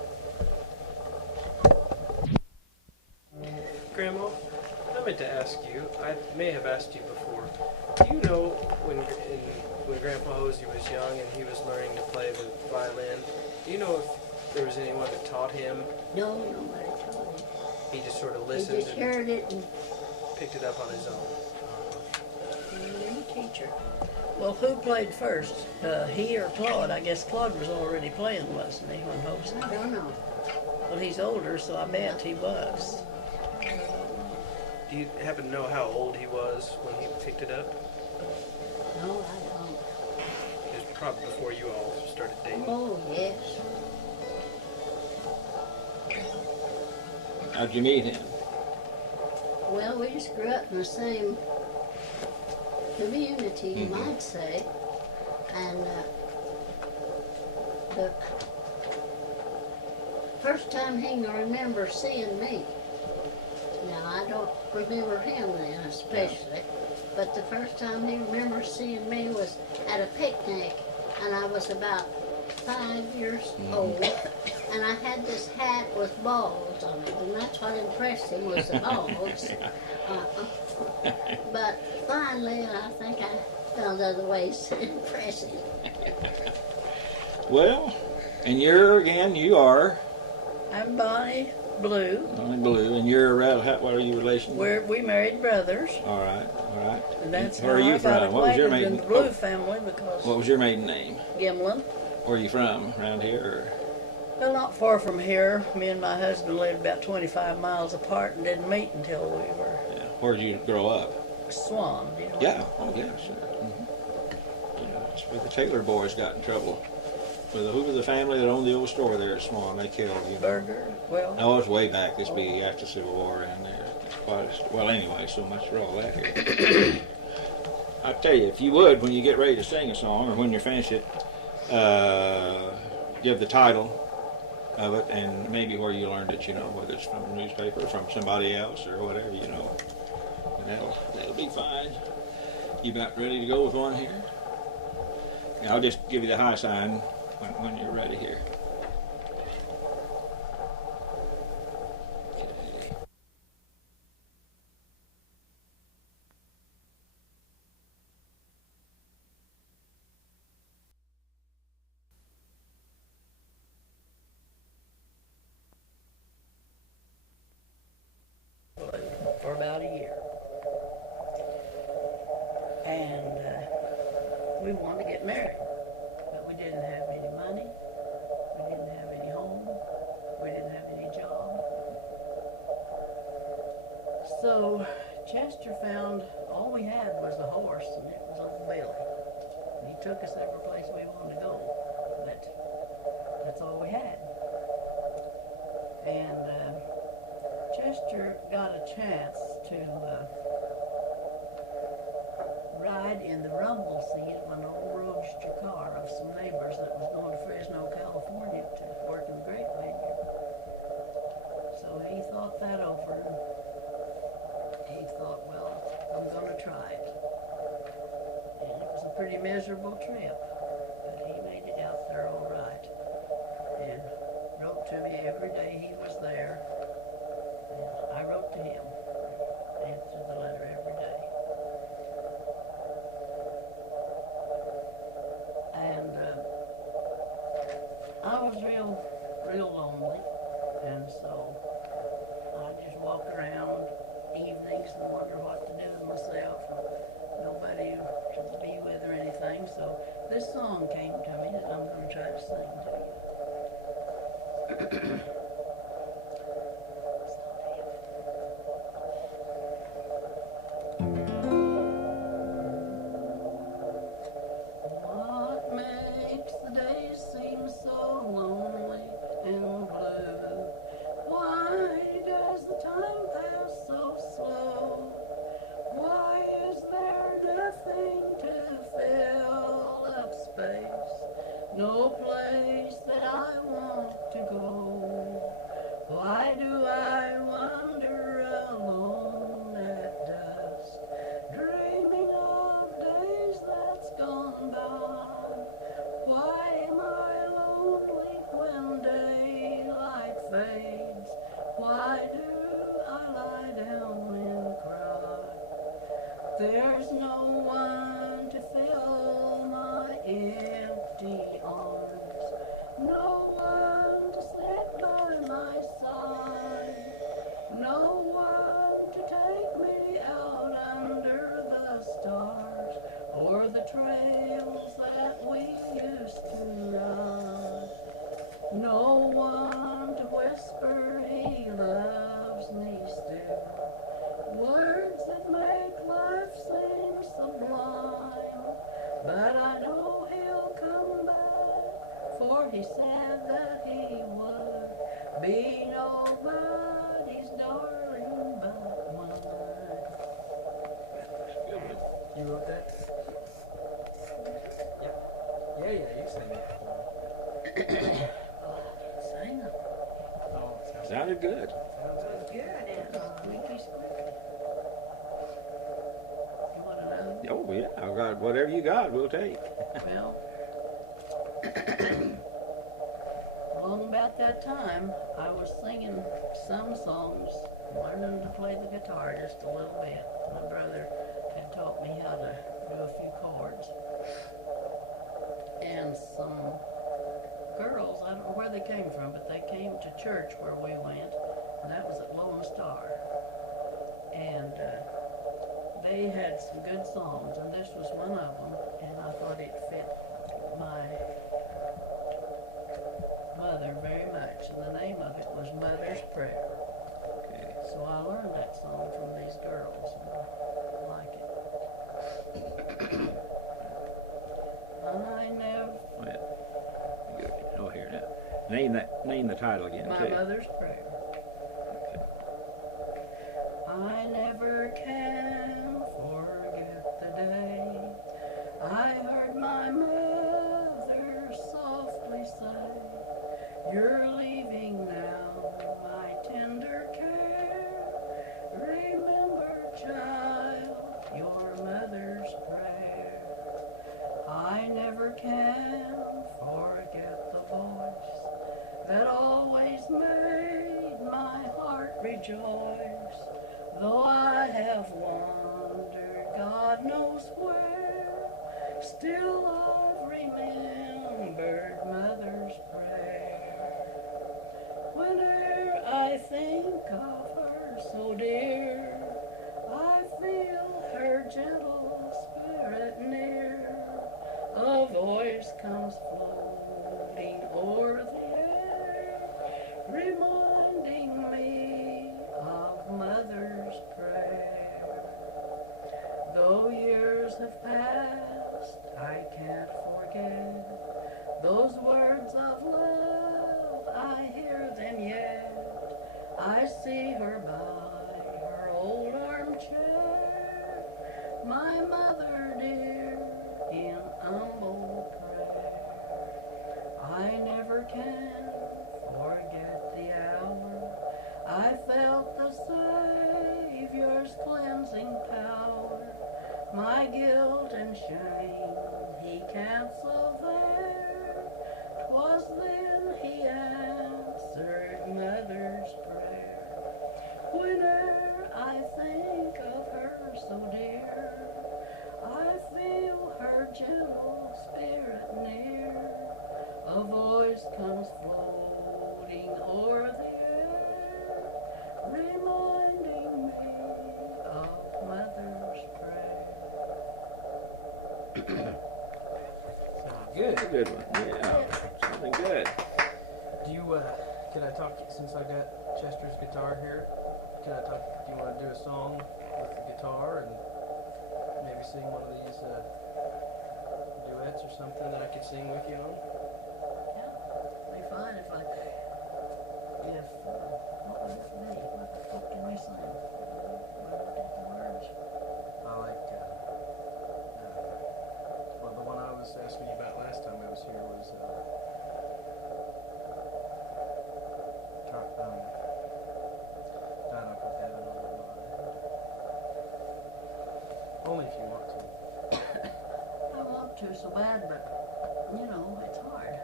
Grandma, I meant to ask you, I may have asked you before, do you know when Grandpa Hosey was young and he was learning to play the violin, do you know if there was anyone that taught him? No, nobody told me. He just sort of He listened just and heard it and picked it up on his own? any teacher. Well, who played first? He or Claude? I guess Claude was already playing, wasn't he, when Hobson? I don't know. Well, he's older, so I bet he was. Do you happen to know how old he was when he picked it up? No, I don't. It was probably before you all started dating. Oh, yes. How'd you meet him? Well, we just grew up in the same community, you might say. And the first time he can remember seeing me. Now, I don't remember him then, especially. But the first time he remembers seeing me was at a picnic, and I was about 5 years old, and I had this hat with balls on it, and that's what impressed him was the balls. But finally, I think I found other ways to impress him. Well, and you are I'm Bonnie Blue. Bonnie Bilyeu, and you're what are you relation? We married brothers, All right. and that's Where how are you I got from? What was your acquainted in maiden? the Blue family because What was your maiden name? Gimlin. Where are you from? Around here? Or? Well, not far from here. Me and my husband lived about 25 miles apart and didn't meet until we were Yeah. Where did you grow up? Swan. You know? Yeah. Oh, yeah, sure. Yeah, that's where the Taylor boys got in trouble. Who was the family that owned the old store there at Swan? They killed you. Burger. Well, No, it's way back. This be after Civil War in there. Well, anyway, so much for all that here. I tell you, if you would, when you get ready to sing a song or when you finish it, give the title of it and maybe where you learned it, whether it's from a newspaper or from somebody else or whatever, And that'll be fine. You about ready to go with one here? Now, I'll just give you the high sign when you're ready here. we wanted to get married. But we didn't have any money. We didn't have any home. We didn't have any job. So Chester found all we had was a horse, and it was old Billy. And he took us every place we wanted to go. But that's all we had. And Chester got a chance to ride in the rumble seat of an old roadster car of some neighbors that was going to Fresno, California to work in the grape vineyard. So he thought that over. He thought, well, I'm going to try it. And it was a pretty miserable trip, but he made it out there all right. And wrote to me every day he was there. And I wrote to him, answered the letter every day. And I was real lonely, and so I just walked around evenings and wonder what to do with myself. Nobody to be with or anything. So this song came to me that I'm going to try to sing to you. What makes the days seem so lonely and blue? Why does the time pass so slow? Why is there nothing to fill up space? No place that I want to go. Why do I wander alone at dusk, dreaming of days that's gone by? Why am I lonely when daylight fades? Why do I lie down and cry? There's no one to fill my empty arms, no one to sit by my side, no one to take me out under the stars or the trails that we used to run. No one to whisper he loves me still, words that make life seem sublime. But I know he'll come back, for he said that he would be nobody's darling but mine. You wrote that? Yeah, you sang it. Sing it. Oh, it Sounded good. sounds Good and squeaky squeaky. You want to know? Oh, yeah. I got whatever you got, we'll take. Well, along about that time, I was singing some songs, learning to play the guitar just a little bit. My brother had taught me how to do a few chords. And some girls, I don't know where they came from, but they came to church where we went, and that was at Lone Star. And they had some good songs, and this was one of them, and I thought it fit my mother very much, and the name of it was Mother's Prayer. Okay. So I learned that song from these girls, and I like it. I never... Well, good. Oh, here now. Name the title again, My too. Mother's Prayer. Okay. I never can forget the day I heard my mother softly say, "You're leaving now, my tender care. Remember, child, your mother's prayer." I never can forget the voice that always made my heart rejoice. Though I have wandered God knows where, still I've remembered Mother's prayer. Whene'er I think of her so dear, I feel her gentle spirit near. voice comes floating o'er the air, reminding me of Mother's prayer. Though years have passed, I can't forget those words of love. I hear them yet. I see her by her old armchair, my mother dear, in humble prayer. I never can forget the hour I felt the Savior's cleansing power. My guilt and shame he canceled there. 'Twas then he answered Mother's prayer. Whene'er I think of her so dear, I feel her gentle spirit near. A voice comes floating o'er the air, reminding me of Mother's prayer. Good. That's a good one. Yeah, something good. Do you, can I talk, since I got Chester's guitar here, can I talk, do you want to do a song with the guitar and maybe sing one of these duets or something that I could sing with you on? Yeah, it'd be fine if what would it be? What the fuck can we sing? What are the words? I like, well, the one I was asking you about last time I was here was, Died Up with Heaven on My Mind. Only if you want to. I want to so bad, but you know, it's hard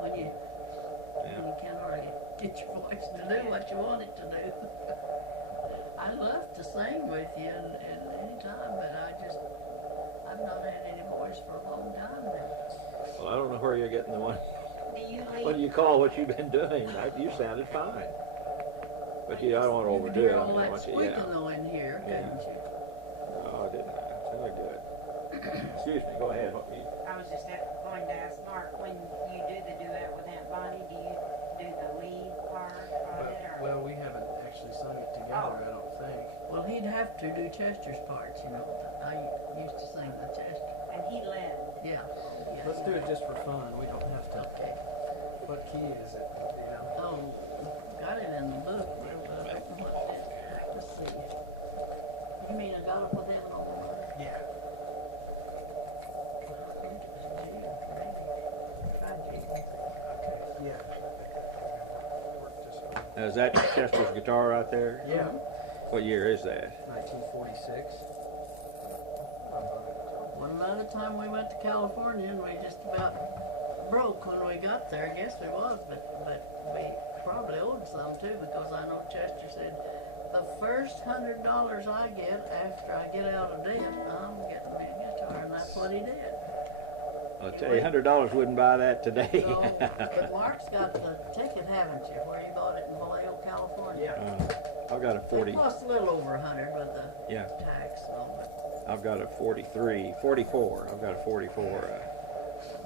when you can't hardly get your voice to do what you want it to do. I love to sing with you and any time, but I've not had any voice for a long time now. Well, I don't know where you're getting the one. Do you What do you call what you've been doing? You sounded fine. But I don't want to You overdo could hear it. I all mean, I that want you, squeaking though in here, Yeah. couldn't you? No, I didn't. It sounded good. Excuse me. Go ahead. I was just going to ask Mark, when you do the duet with Aunt Bonnie, do you do the lead part of it? Or? Well, we haven't actually sung it together, I don't think. Well, he'd have to do Chester's parts, you know. I used to sing the Chester. And he led. Yeah. Let's do it just for fun. We don't have to. Okay. What key is it? Do you know? Oh, got it in the book. Let's see. You mean I got up with heaven on my mind? Yeah. Okay. Yeah. Work just fine. Now, is that Chester's guitar right there? Yeah. What year is that? 1946. One other time we went to California and we just about broke when we got there. I guess we was, but we probably owed some too, because I know Chester said, the first $100 I get after I get out of debt, I'm getting me a guitar, and that's what he did. I'll tell you, $100 wouldn't buy that today. So, but Mark's got the ticket, haven't you, where you bought it in Vallejo, California? Yeah. I've got a 40. It cost a little over 100 with the Yeah. tax and all that. I've got a 44. I've got a 44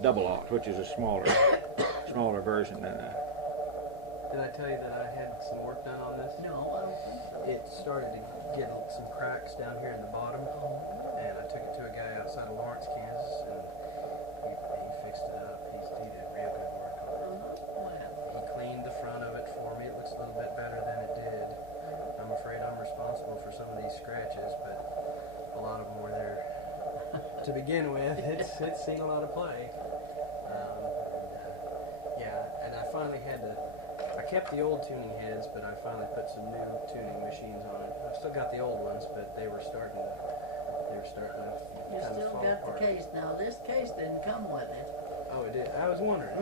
double aught, which is a smaller version than a. Did I tell you that I had some work done on this? No, I don't think so. It started to get some cracks down here in the bottom, and I took it to a guy outside of Lawrence, Kansas, and he fixed it up. He did real good work on it. Well, He cleaned the front of it for me. It looks a little bit better than it did. I'm afraid I'm responsible for some of these scratches, but a lot of them were there to begin with. It's seen a lot of play. Yeah, and I finally had to. I kept the old tuning heads, but I finally put some new tuning machines on it. I've still got the old ones, but they were starting to you kind of still fall got apart. the case. Now, this case didn't come with it. Oh, it did. I was wondering.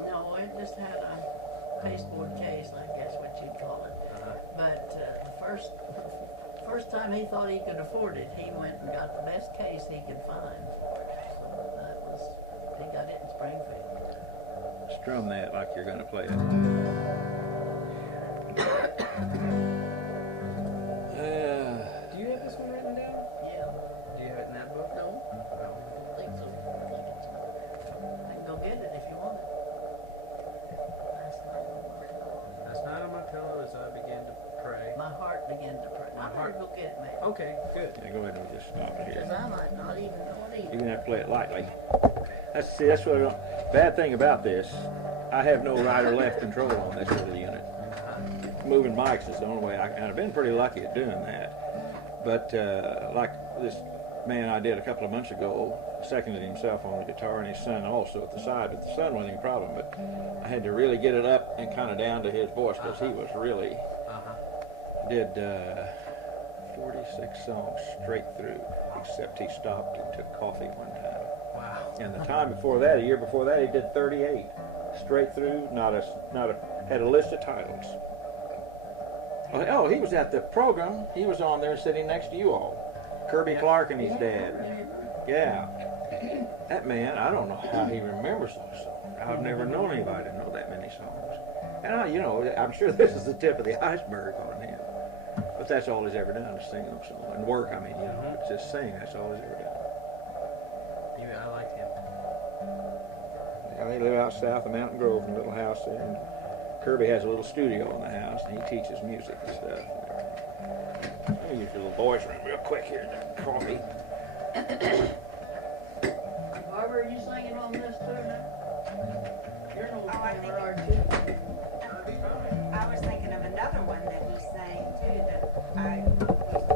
No, it just had a pasteboard case, I guess what you'd call it. But the first time he thought he could afford it, he went and got the best case he could find for it. So he got it in Springfield. Strum that like you're going to play it. Do you have this one written down? Yeah. Do you have it in that book? No, I don't think so. I think I can go begin to pray. I'm going to go get it, man. Okay, good. Yeah, go ahead and just stop it Because here. I might not even know it You're either. gonna have to play it lightly. That's what. Bad thing about this, I have no right or left control on this little unit. Moving mics is the only way and I've been pretty lucky at doing that. But like this man I did a couple of months ago, seconded himself on the guitar and his son also at the side, but the son wasn't any problem. But I had to really get it up and kind of down to his voice because he was really did 46 songs straight through, except he stopped and took coffee one time. Wow. And the time before that, a year before that, he did 38 straight through. Had a list of titles. Oh, he was at the program. He was on there sitting next to you all. Kirby Clark and his dad. Yeah. That man, I don't know how he remembers those songs. I've never known anybody to know that many songs. And I'm sure this is the tip of the iceberg on him. But that's all he's ever done is sing those songs. And work, but just sing, that's all he's ever done. Yeah, I like him. Yeah, they live out south of Mountain Grove in a little house there. And Kirby has a little studio in the house, and he teaches music and stuff. Let me use your little boys' room real quick here. Coffee. Barbara, are you singing on this too now? You're no I think- favorite, are you? I was thinking of another one that he sang too that I used to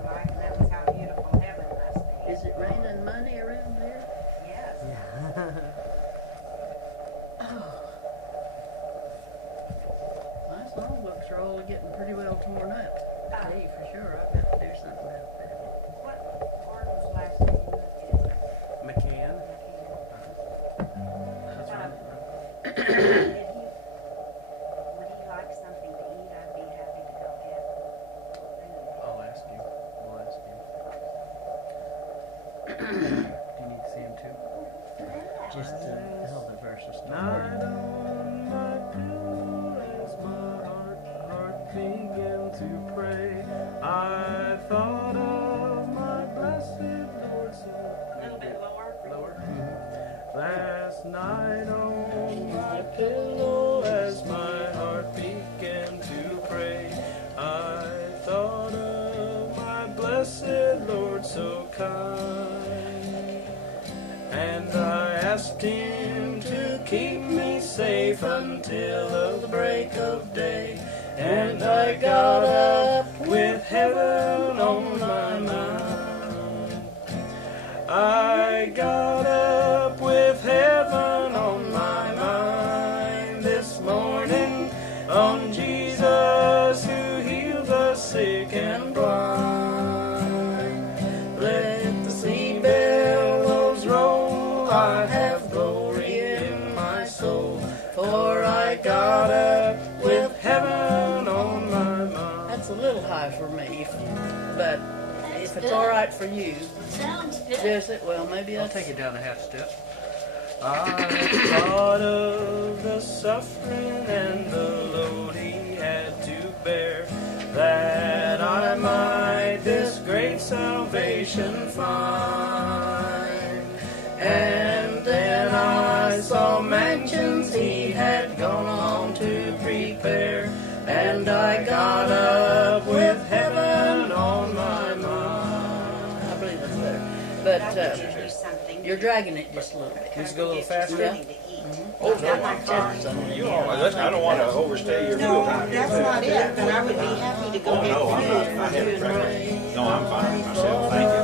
like, and that was How Beautiful Heaven Must Be. Is it raining money around here? Yes. My songbooks are all getting pretty well torn up. I tell you for sure, I've got to do something about that. What Gordon's last name is? McCann. That's right. Would he like something to eat? I'd be happy to go get food. I'll ask you. We'll ask you. Do you need to see him too? Just all the verses. Night on my pillow as my heart began to pray, I thought of my blessed Lord. A little bit lower. Lower. Last night on my pillow as my heart began to pray, I thought of my blessed Lord so kind, and I asked him to keep me safe until the break of day. And I got up with heaven on my mind. I got up with heaven on my mind this morning, on Jesus who healed the sick and blind. Let the sea billows roll, I have glory in my soul, for I got up with heaven on my mind. That's a little high for me, but if it's all right for you, Sounds good. does it? Well, maybe I'll that's take it down a half step. I thought of the suffering and the load he had to bear, that I might this great salvation find. And then I saw mansions he had gone on to prepare, and I got up with heaven on my mind. I believe that's better. But That would do something. you're dragging it just a little bit. Needs to go a little faster? Something to eat. Oh, no, I'm fine. You all, listen, I don't want to overstay your No, meal time. that's not it, but I would be happy to go Oh, get no, I'm not. I food. haven't breakfast. No, I'm fine myself. Thank you.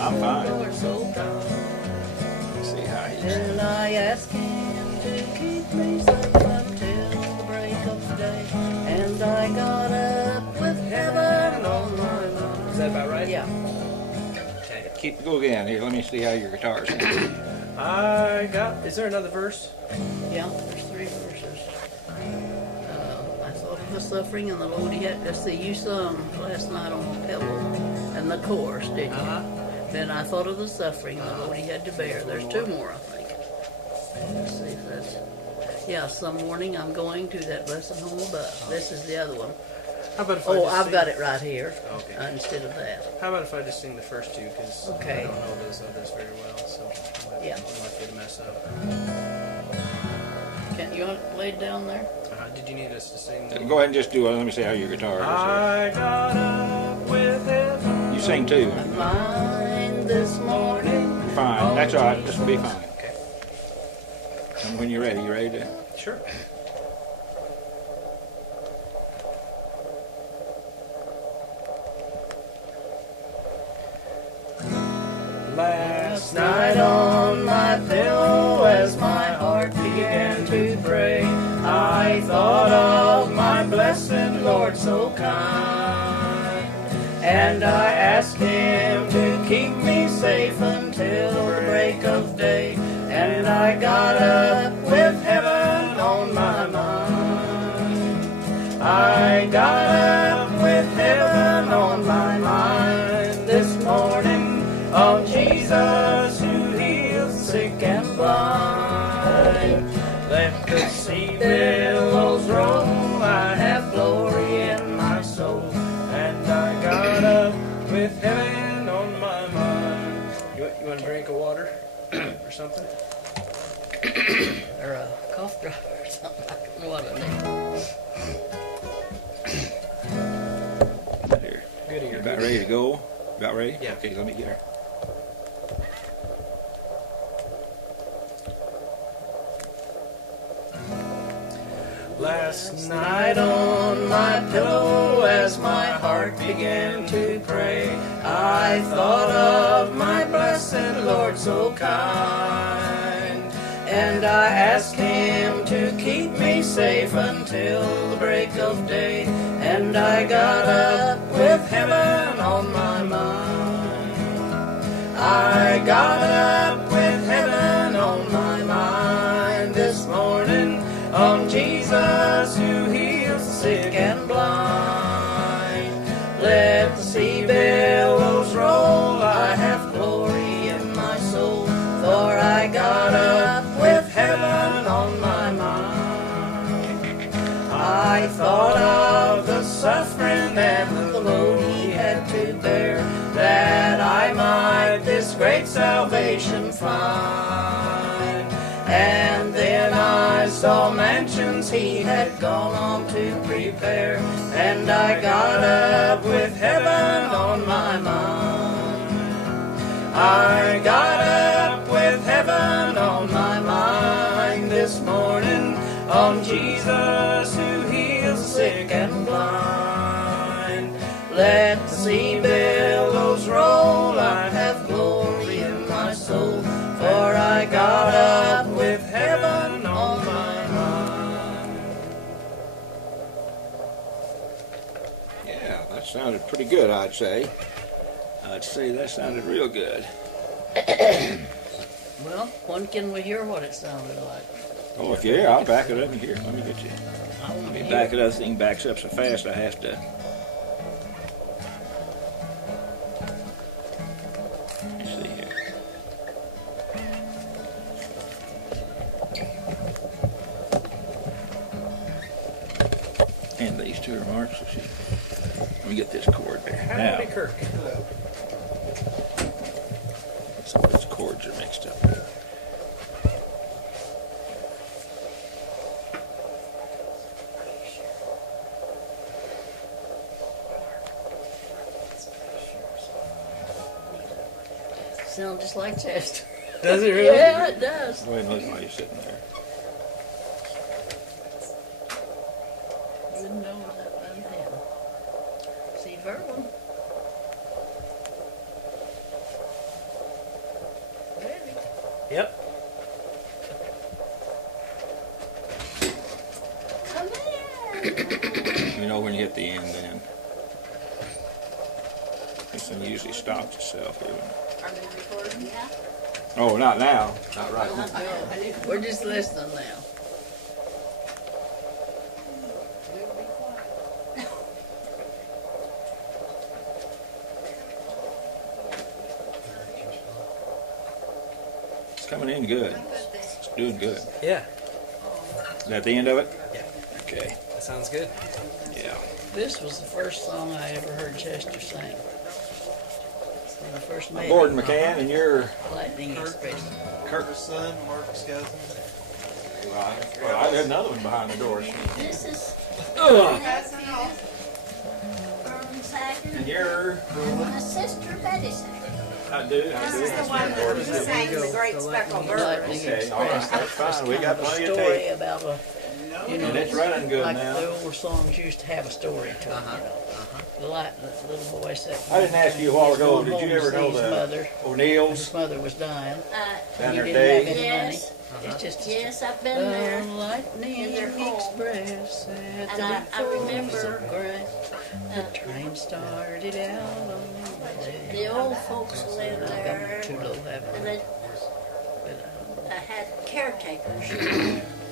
I'm fine. Let's see how he's. And I asked him to keep me safe until the break of day, and I got up with heaven on my mind. Is that about right? Yeah. Okay. Go again. Here, let me see how your guitar sounds. Is there another verse? Yeah, there's 3 verses. I thought of the suffering and the load he had. Let's see, you sung last night on the pillow, and the chorus, didn't you? Then I thought of the suffering and the load he had to bear. There's 2 more, I think. Let's see if that's... Yeah, some morning I'm going to that blessed home above. This is the other one. How about if I Oh, just I've sing- got it right here Okay. instead of that. How about if I just sing the first 2, because Okay. I don't know those others very well, so I Yeah. might get a mess up. Can't you want it laid down there? Did you need us to sing? Go ahead and just do it. Let me see how your guitar is. I got up with heaven. You sing too. Mine this morning. Fine. That's all right. This will be fine. Okay. Tell me when you're ready. You ready to? Sure. Last night on my pillow as my heart began to pray, I thought of my blessed Lord so kind, and I asked Him to keep me safe until the break of day, and I got up with heaven on my mind. I got up with heaven on my mind this morning, on Jesus who heals the sick and blind. Let the sea billows roll, I have glory in my soul, and I got up with heaven on my mind. You want a drink of water or something? Or a cough drop or something. I don't know what I need. Here. Good You ear. about ready to go? About ready? Yeah. Okay, let me get her. Last night on my pillow as my heart began to pray, I thought of my blessed Lord so kind, and I asked Him to keep me safe until the break of day, and I got up with heaven on my mind. I got up with heaven on my mind this morning, on Jesus who heals the sick and blind. Let the sea billows roll, I have glory in my soul, for I got up with heaven on my mind. I thought of the suffering and the load He had to bear, that I might this great salvation find. And then I saw mansions He had gone on to prepare, and I got up with heaven on my mind. I got up with heaven on my mind this morning, on Jesus who heals the sick and blind. Let the sea billows roll, I have glory in my soul, for I got up with heaven on my mind. Yeah, that sounded pretty good, I'd say. I'd say that sounded real good. Well, when can we hear what it sounded like? Oh, if you're here, I'll back it up here. Let me get you. I want Let to me hear back it. it up. This thing backs up so fast I have to. Let me see here. And these two are marked. So see. Let me get this cord there. Now, Howdy, Kirk. some of these cords are mixed up. Sound just like Chester. Does it really? Yeah, it does. Go ahead and look while you're sitting there. Didn't know that one him. See, Verlin. Ready? Yep. Come here. You know when you hit the end then. This thing usually stops itself here. Are they recording? Yeah. Oh, not now. Not right now. We're just listening now. It's coming in good. It's doing good. Yeah. Is that the end of it? Yeah. Okay. That sounds good. Yeah. This was the first song I ever heard Chester sing. When I first made Gordon it. McCann, and you're Lightning Express. Kirk's son, Mark's cousin. Well, there's another one behind the door. This is Cousin Al. from Sagan And you're... and my sister Betty Sagan. I do. This is the one that sang the Great Speckled Bird. Okay, all right, that's fine. We got plenty of story tape. about And it's running good like now. the old songs used to have a story to them. The little boy said. I didn't ask you a while ago, did you ever know the mother? O'Neills His mother was dying. down You their didn't have day? any Yes. money. It's just Yes, I've been there. Lightning in their home. Express. And I remember the train started out on the old folks lived I there, got too low having and it. they had caretakers.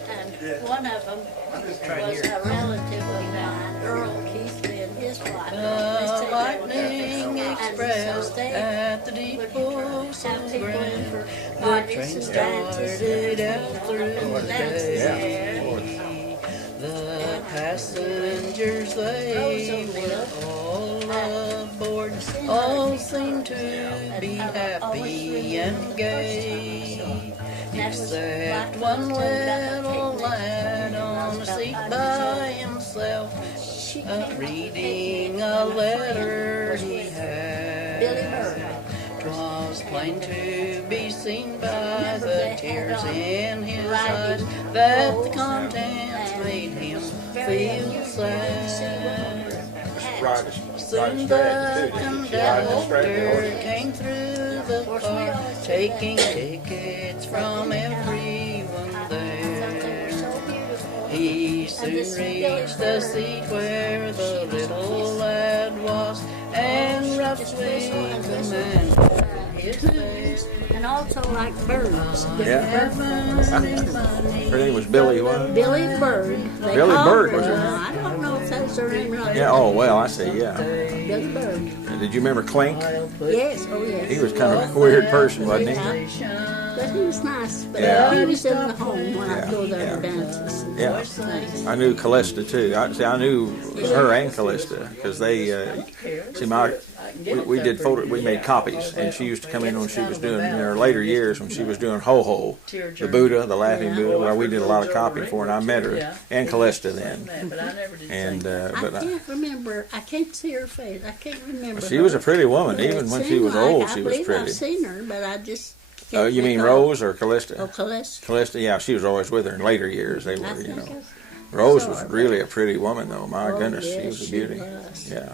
And one of them was a relative of mine, Earl Keithley, and his wife. The Lightning And Express so they at the would depot so have people in grand. for The parties train and dances. started out through the Dances day. The passengers, they were all aboard. All seemed to be happy and gay. Except one little lad on a seat by himself, reading a letter he had. 'Twas plain to be seen by the tears in his eyes that the contents made him feel sad. Soon the conductor came through the car, taking tickets from everyone there. He soon reached the seat where the little lad was, and roughly the man turned his face. And also like birds. Yeah. Her name was Billy what? Billy Bird. They Billy called Bird, her. was it? I don't know if that's her name right. Yeah, oh, well, I see, yeah. Billy Bird. And did you remember Clink? Yes, oh yes. He was kind of a weird person, wasn't he? But he was nice. But Yeah. he was in the home when I Yeah, go there yeah. to dances. And Yeah. things. I knew Callista, too. I knew her and Callista, because they, we did we made copies, and she used to come in when she was doing, in her later years, when she was doing Ho-Ho, the Buddha, the Laughing Buddha, where we did a lot of copying for her, and I met her, and Callista then. And, I but can't remember. I can't see her face. I can't remember. she was a her. pretty woman, But it even when she seemed was like- old, she was I believe pretty. I've seen her, but I just. Oh, can't you mean recall. Rose or Callista? Oh, Callista. Callista, yeah, she was always with her in later years. They I were, think you know. I- Rose saw was her. really a pretty woman, though. My Oh, goodness, she yes, was a she beauty. was. Yeah.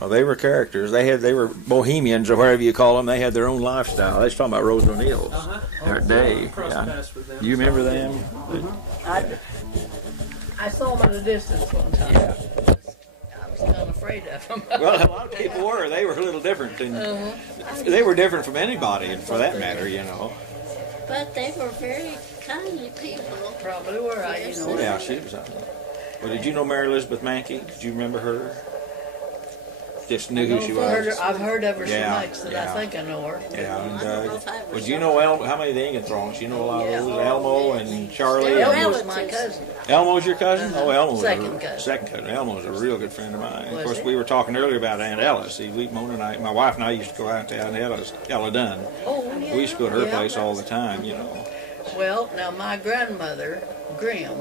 Well, they were characters. They were bohemians or whatever you call them. They had their own lifestyle. They was talking about Rose O'Neill's. Their day. Cross Yeah. paths with them. You remember them? I saw them at a distance one time. Yeah. I was kind of afraid of them. Well, a lot of people were. They were a little different than. They were different from anybody, for that matter. You know. But they were very kindly people. Probably were. Yeah, she was. Well, did you know Mary Elizabeth Mankey? Did you remember her? Just knew who she was. I've heard of her Yeah, so much that yeah. I think I know her. Yeah, I don't know if I and ever would you saw know how many of the Ingan Throngs? You know a lot of those. Elmo and Charlie. Still And, Elmo was my relatives. cousin. Elmo's your cousin? Oh, Elmo was Second cousin. Second cousin. Elmo was a real good friend of mine. Of Was course, he? we were talking earlier about Aunt Ella. See, Mona and I, my wife and I used to go out to Aunt Ella's, Ella Dunn. Oh, yeah. We used to go to her Yeah, place all the time, you know. Well, now my grandmother, Grim,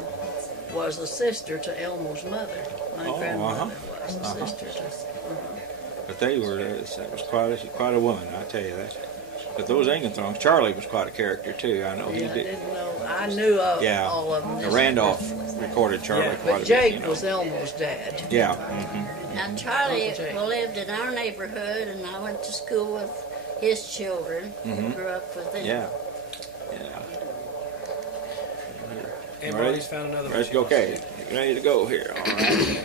was a sister to Elmo's mother. My Oh, grandmother was a Uh-huh. sister to. But they were, that was quite a woman, I tell you that. But those Ingan Throngs, Charlie was quite a character too. I know he Yeah, I did. didn't know. I knew of Yeah, all of them. Randolph recorded Charlie quite a But Jake bit. You know. was Elmo's dad. Yeah. And Charlie Uncle Jake. lived in our neighborhood, and I went to school with his children. Grew up with them. Yeah. Yeah. And Ready? Bonnie's found another one. Let's go. Okay, ready to go here. All right.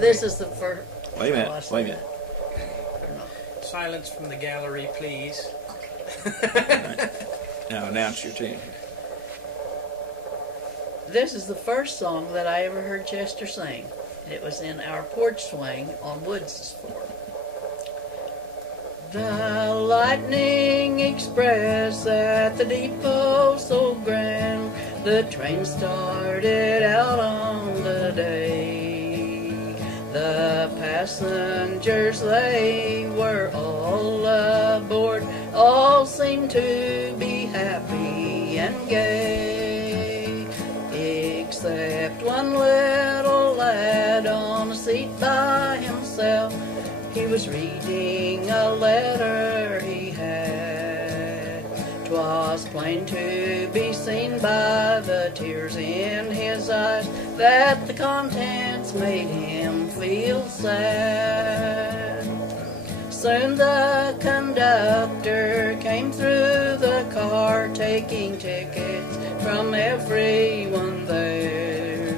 This is the first. Wait a minute. Oh, I see. Wait a minute. Silence from the gallery, please. Now announce your tune. This is the first song that I ever heard Chester sing. It was in our porch swing on Woods' floor. The Lightning Express at the depot so grand, the train started out on the day. The passengers, they were all aboard, all seemed to be happy one little lad on a seat by himself. He was reading a letter he had. 'Twas plain to be seen by the tears in his eyes that the contents made him feel sad. Soon the conductor came through the car, taking tickets from everyone there.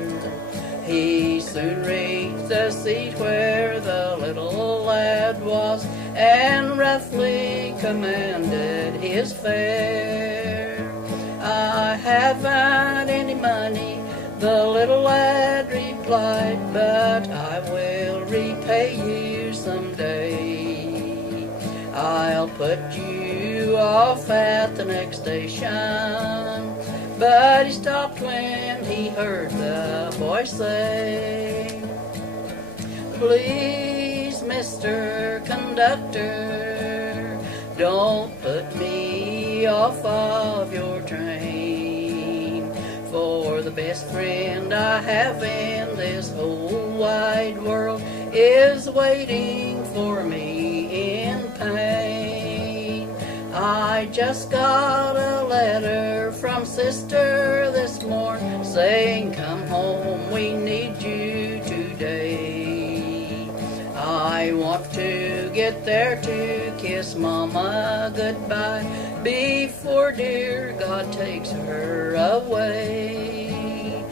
He soon reached the seat where the little lad was, and roughly commanded his fare. "I haven't any money," the little lad replied, "but I will repay you someday. I'll put you off at the next station." But he stopped when he heard the boy say, "Please, Mr. Conductor, don't put me off of your train. For the best friend I have in this whole wide world is waiting for me in pain. I just got a letter from Sister this morning saying, 'Come home, we need you today.' I want to get there to kiss Mama goodbye before dear God takes her away.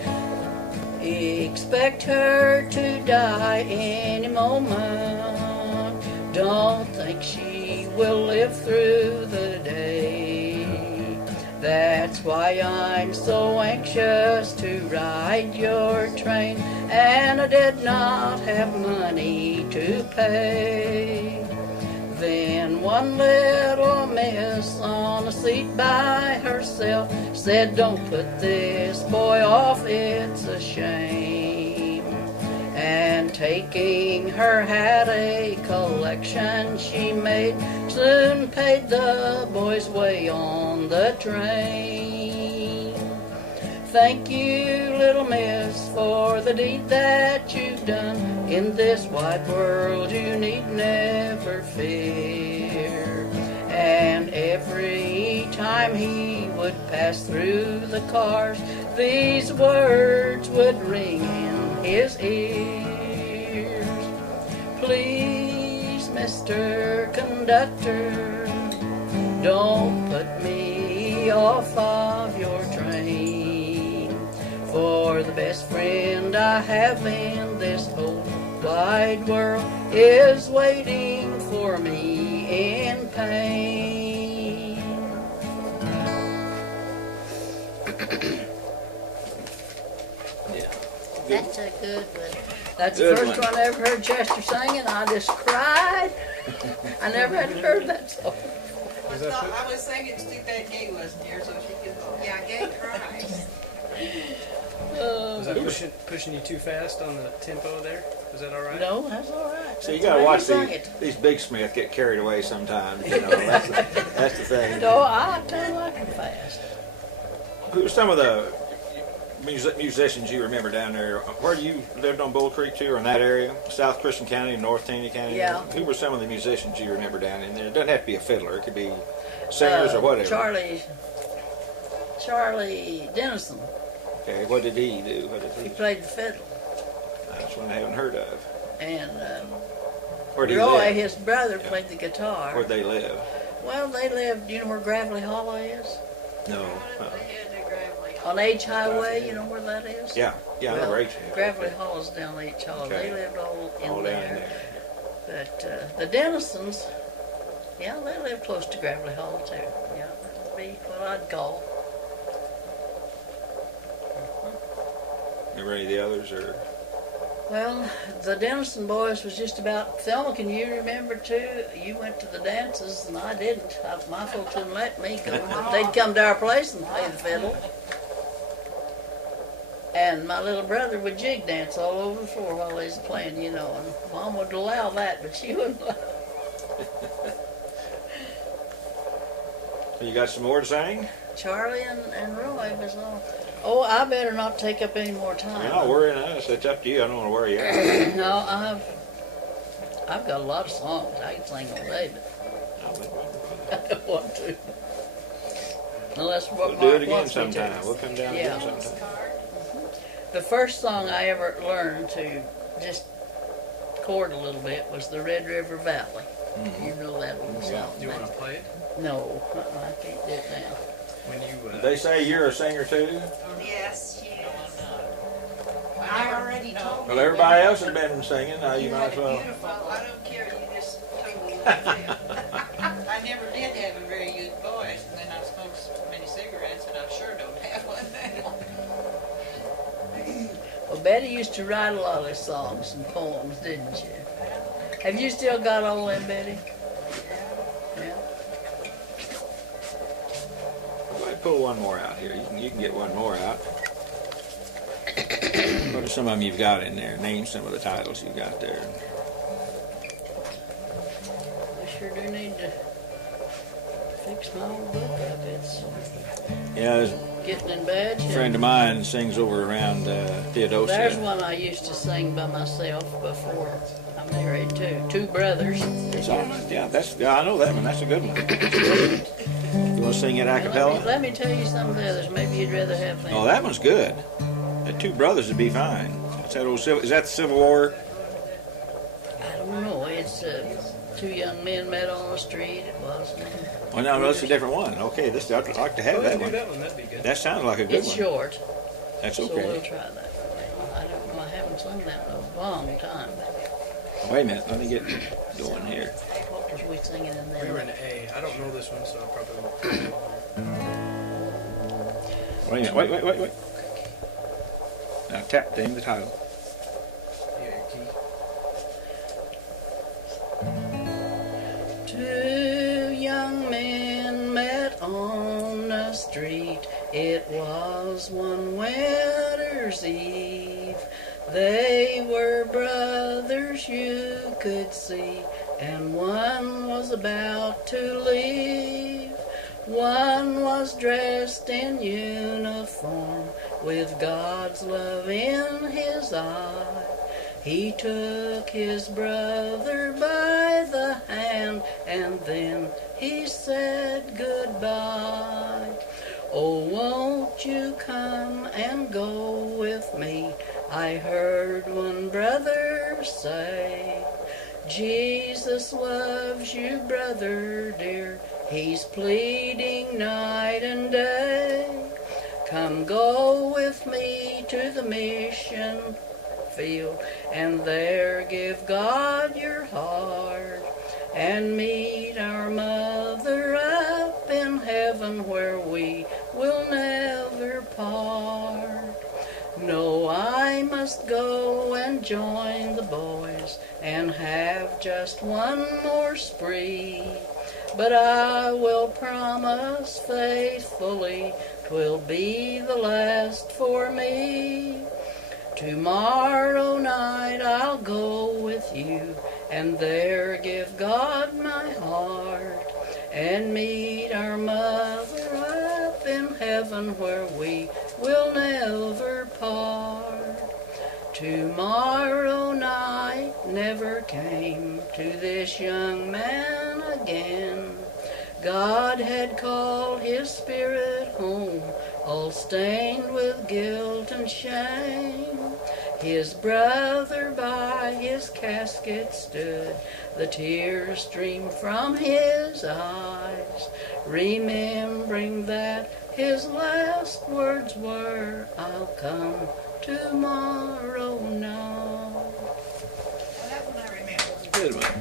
Expect her to die any moment. Don't think she will live through the day. That's why I'm so anxious to ride your train, and I did not have money to pay." Then one little miss on a seat by herself said, "Don't put this boy off, it's a shame." And taking her hat, a collection she made, soon paid the boy's way on the train. "Thank you, little miss, for the deed that you've done. In this wide world you need never fear." And every time he would pass through the cars, these words would ring in his ears. "Please, Mr. Conductor, don't put me off of your train. For the best friend I have in this whole wide world is waiting for me in pain." Yeah. That's a good one. That's the first one I ever heard Chester sing, and I just cried. I never had heard that song. I was singing to that Gay wasn't here, so she could. Yeah, Gay cries. Was that pushing you too fast on the tempo there? Was that all right? No, that's all right. So you got to watch these big Smith get carried away sometimes. You know, that's the thing. No, I tell you, I can fast. Who are some of the musicians you remember down there? Where you lived on Bull Creek too, or in that area, South Christian County and North Taney County? Yeah. Who were some of the musicians you remember down in there? It doesn't have to be a fiddler. It could be singers or whatever. Charlie Dennison. Okay, what did he do? He played the fiddle. That's one I haven't heard of. And Where did he Roy, live? his brother, played the guitar. Where'd they live? Well, they lived, you know where Gravelly Hollow is? No. On H Highway, you know where that is? Yeah, I know where H. Gravelly Hollow's down H Hollow. Okay. They lived all All in down in there. there. But the Dennisons, yeah, they live close to Gravelly Hollow too. Yeah, that would be what I'd call. Remember any of the others, or? Well, the Dennison boys was just about. Thelma, can you remember too? You went to the dances and I didn't. My folks wouldn't let me go. They'd come to our place and play the fiddle. And my little brother would jig dance all over the floor while they was playing, you know. And Mom would allow that, but she wouldn't allow it. You got some more to sing? Charlie and Roy was all. Oh, I better not take up any more time. You're not worrying us. It's up to you. I don't want to worry you out. No, I've got a lot of songs. I can sing all day, but I don't want to. Unless what We'll do Mark it again wants me to. sometime. We'll come down Yeah. again sometime. The first song I ever learned to just chord a little bit was the Red River Valley. Mm-hmm. You know that one song. Do you want to play it? No, I can't do it now. When you, They say you're a singer too? Yes, she is. I already told Well, you everybody that else has been singing. Now you might as well. beautiful. I don't care. You just told me what to do. I never did have a very good voice, and then I smoked so many cigarettes, and I sure don't have one now. Well, Betty used to write a lot of songs and poems, didn't you? Have you still got all them, Betty? Yeah. Go ahead, pull one more out here. You can get one more out. What are some of them you've got in there? Name some of the titles you've got there. I sure do need to fix my old book up. It's Yeah, there's getting in bad a shape. friend of mine sings over around Theodosia. There's one I used to sing by myself before I married too. Two brothers. Yeah, I know that one. That's a good one. You want to sing it a cappella? Let me tell you some of the others. Maybe you'd rather have them. Oh, that one's good. That Two Brothers would be fine. That's that old is that the Civil War? I don't know. It's two young men met on the street. It was. Oh no, that's a different one. Okay, I'd like to have that one. that one, that'd be good. That sounds like a good It's one. short. That's So we'll okay. try that. I don't know. I haven't sung that in a long time. Wait a minute. Let me get going here. What was we singing in We were there? in A. I don't know this one, so I probably won't play it. Wait a minute. Wait. Now tap name the title. Yeah, key. Two young men met on the street. It was one winter's eve. They were brothers, you could see, and one was about to leave. One was dressed in uniform with God's love in his eye. He took his brother by the hand, and then he said goodbye. Oh, won't you come and go with me? I heard one brother say, Jesus loves you, brother dear. He's pleading night and day. Come go with me to the mission field, and there give God your heart, and meet our mother up in heaven where we will never part. No, I must go and join the boys and have just one more spree, but I will promise faithfully 'twill be the last for me. Tomorrow night I'll go with you, and there give God my heart, and meet our mother up in heaven where we will never part. Tomorrow night never came to this young man again. God had called his spirit home, all stained with guilt and shame. His brother by his casket stood, the tears streamed from his eyes, remembering that his last words were, I'll come tomorrow night. Well, that one I remember. Good one.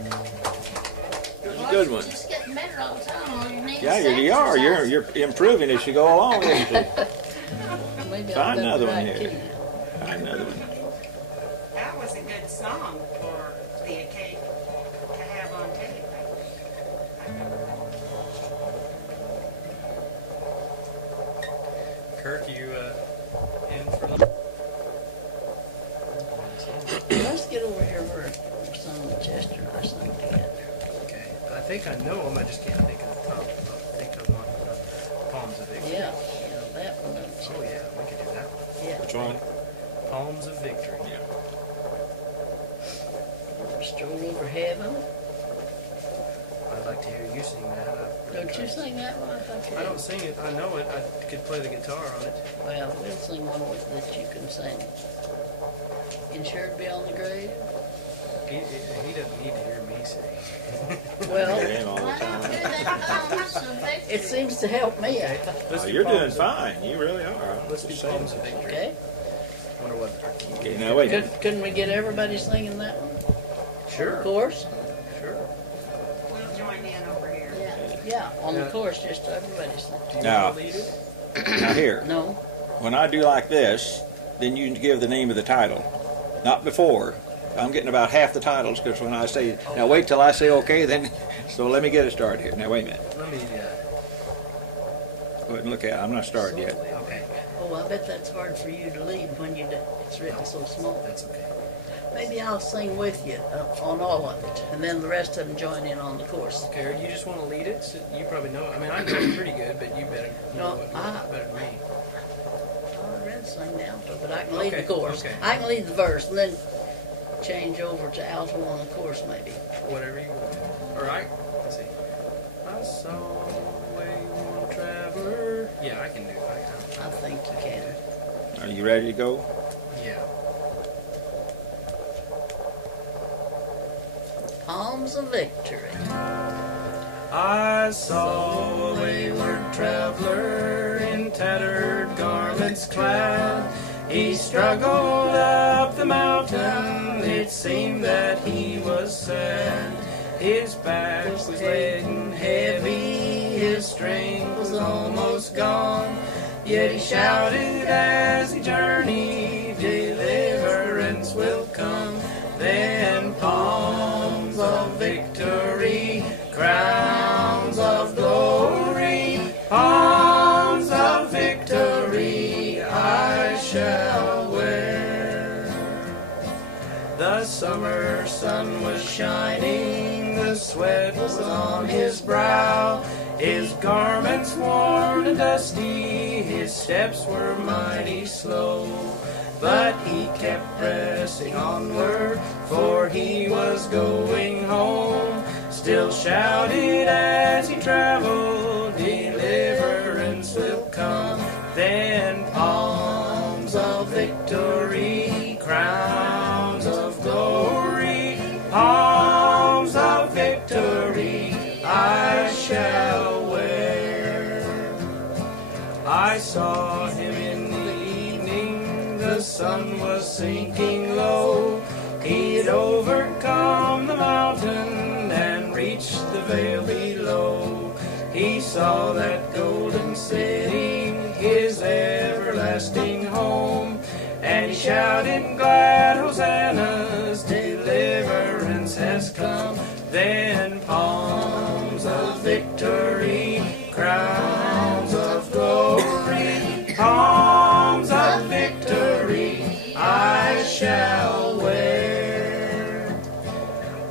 That's a good one. Just getting better all the time. All you need Yeah, is you are. exercise. You're improving as you go along, isn't you? Maybe Find I'll another go one right here. to you. Find another one. That was a good song for the occasion to have on tape. Kirk, you in for Let's get over here where some of Chester and I sing together. Okay. I think I know them. I just can't think of the top. I think of one. Palms of Victory. Yeah, that one. Oh yeah, we could do that. Palms of Victory. Stroll over heaven. I'd like to hear you sing that. Don't you sing that one? Okay. I don't sing it. I know it. I could play the guitar on it. Well, we'll sing one that you can sing. Insured Beyond the Grave? He doesn't need to hear me sing. Well, Him all the Why don't time. do that Palms of Victory? it seems to help me out. Let's Oh, do you're doing Palms of- fine. You really are. Let's do Palms of Victory. Okay? Wonder what our key Okay, now wait a minute. Couldn't we get everybody singing that one? Sure. Of course. Sure. We'll join in over here. Yeah, on the Yeah. chorus, just everybody sing. Do you Now. want to lead it? Now here, No? when I do like this, then you give the name of the title. Not before. I'm getting about half the titles because when I say, now wait till I say okay, then, so let me get it started here. Now wait a minute. Let me, Go ahead and look at it. I'm not started yet. Okay. Oh, I bet that's hard for you to lead when it's written so small. That's okay. Maybe I'll sing with you on all of it, and then the rest of them join in on the chorus. Okay, or you just want to lead it? So you probably know it. I mean, I know it pretty good, but you better know No, it better than me. I read sing the alto, but I can lead the Okay, chorus. okay. I can lead the verse, and then change over to alto on the chorus, maybe. Whatever you want. All right. Let's see. I saw a wayward traveler. Yeah, I can do it. I think you can. Are you ready to go? Yeah. Palms of Victory. I saw a wayward traveler in tattered garments clad. He struggled up the mountain, it seemed that he was sad. His back was laden heavy, his strength was almost gone. Yet he shouted as he journeyed, deliverance will come. Then palms of victory, crowns of glory, palms of victory I shall wear. The summer sun was shining, the sweat was on his brow. His garments worn and dusty, his steps were mighty slow. But he kept pressing onward, for he was going home. Still shouted as he traveled, deliverance will come. Then palms of victory, crowns of glory, palms of victory I shall wear. I saw him in the evening, the sun was sinking low. He had overcome the mountain and reached the vale below. He saw that golden city, his everlasting home, and he shouted glad hosannas, deliverance has come. Then palms of victory, crowns of glory, palms of victory I shall wear.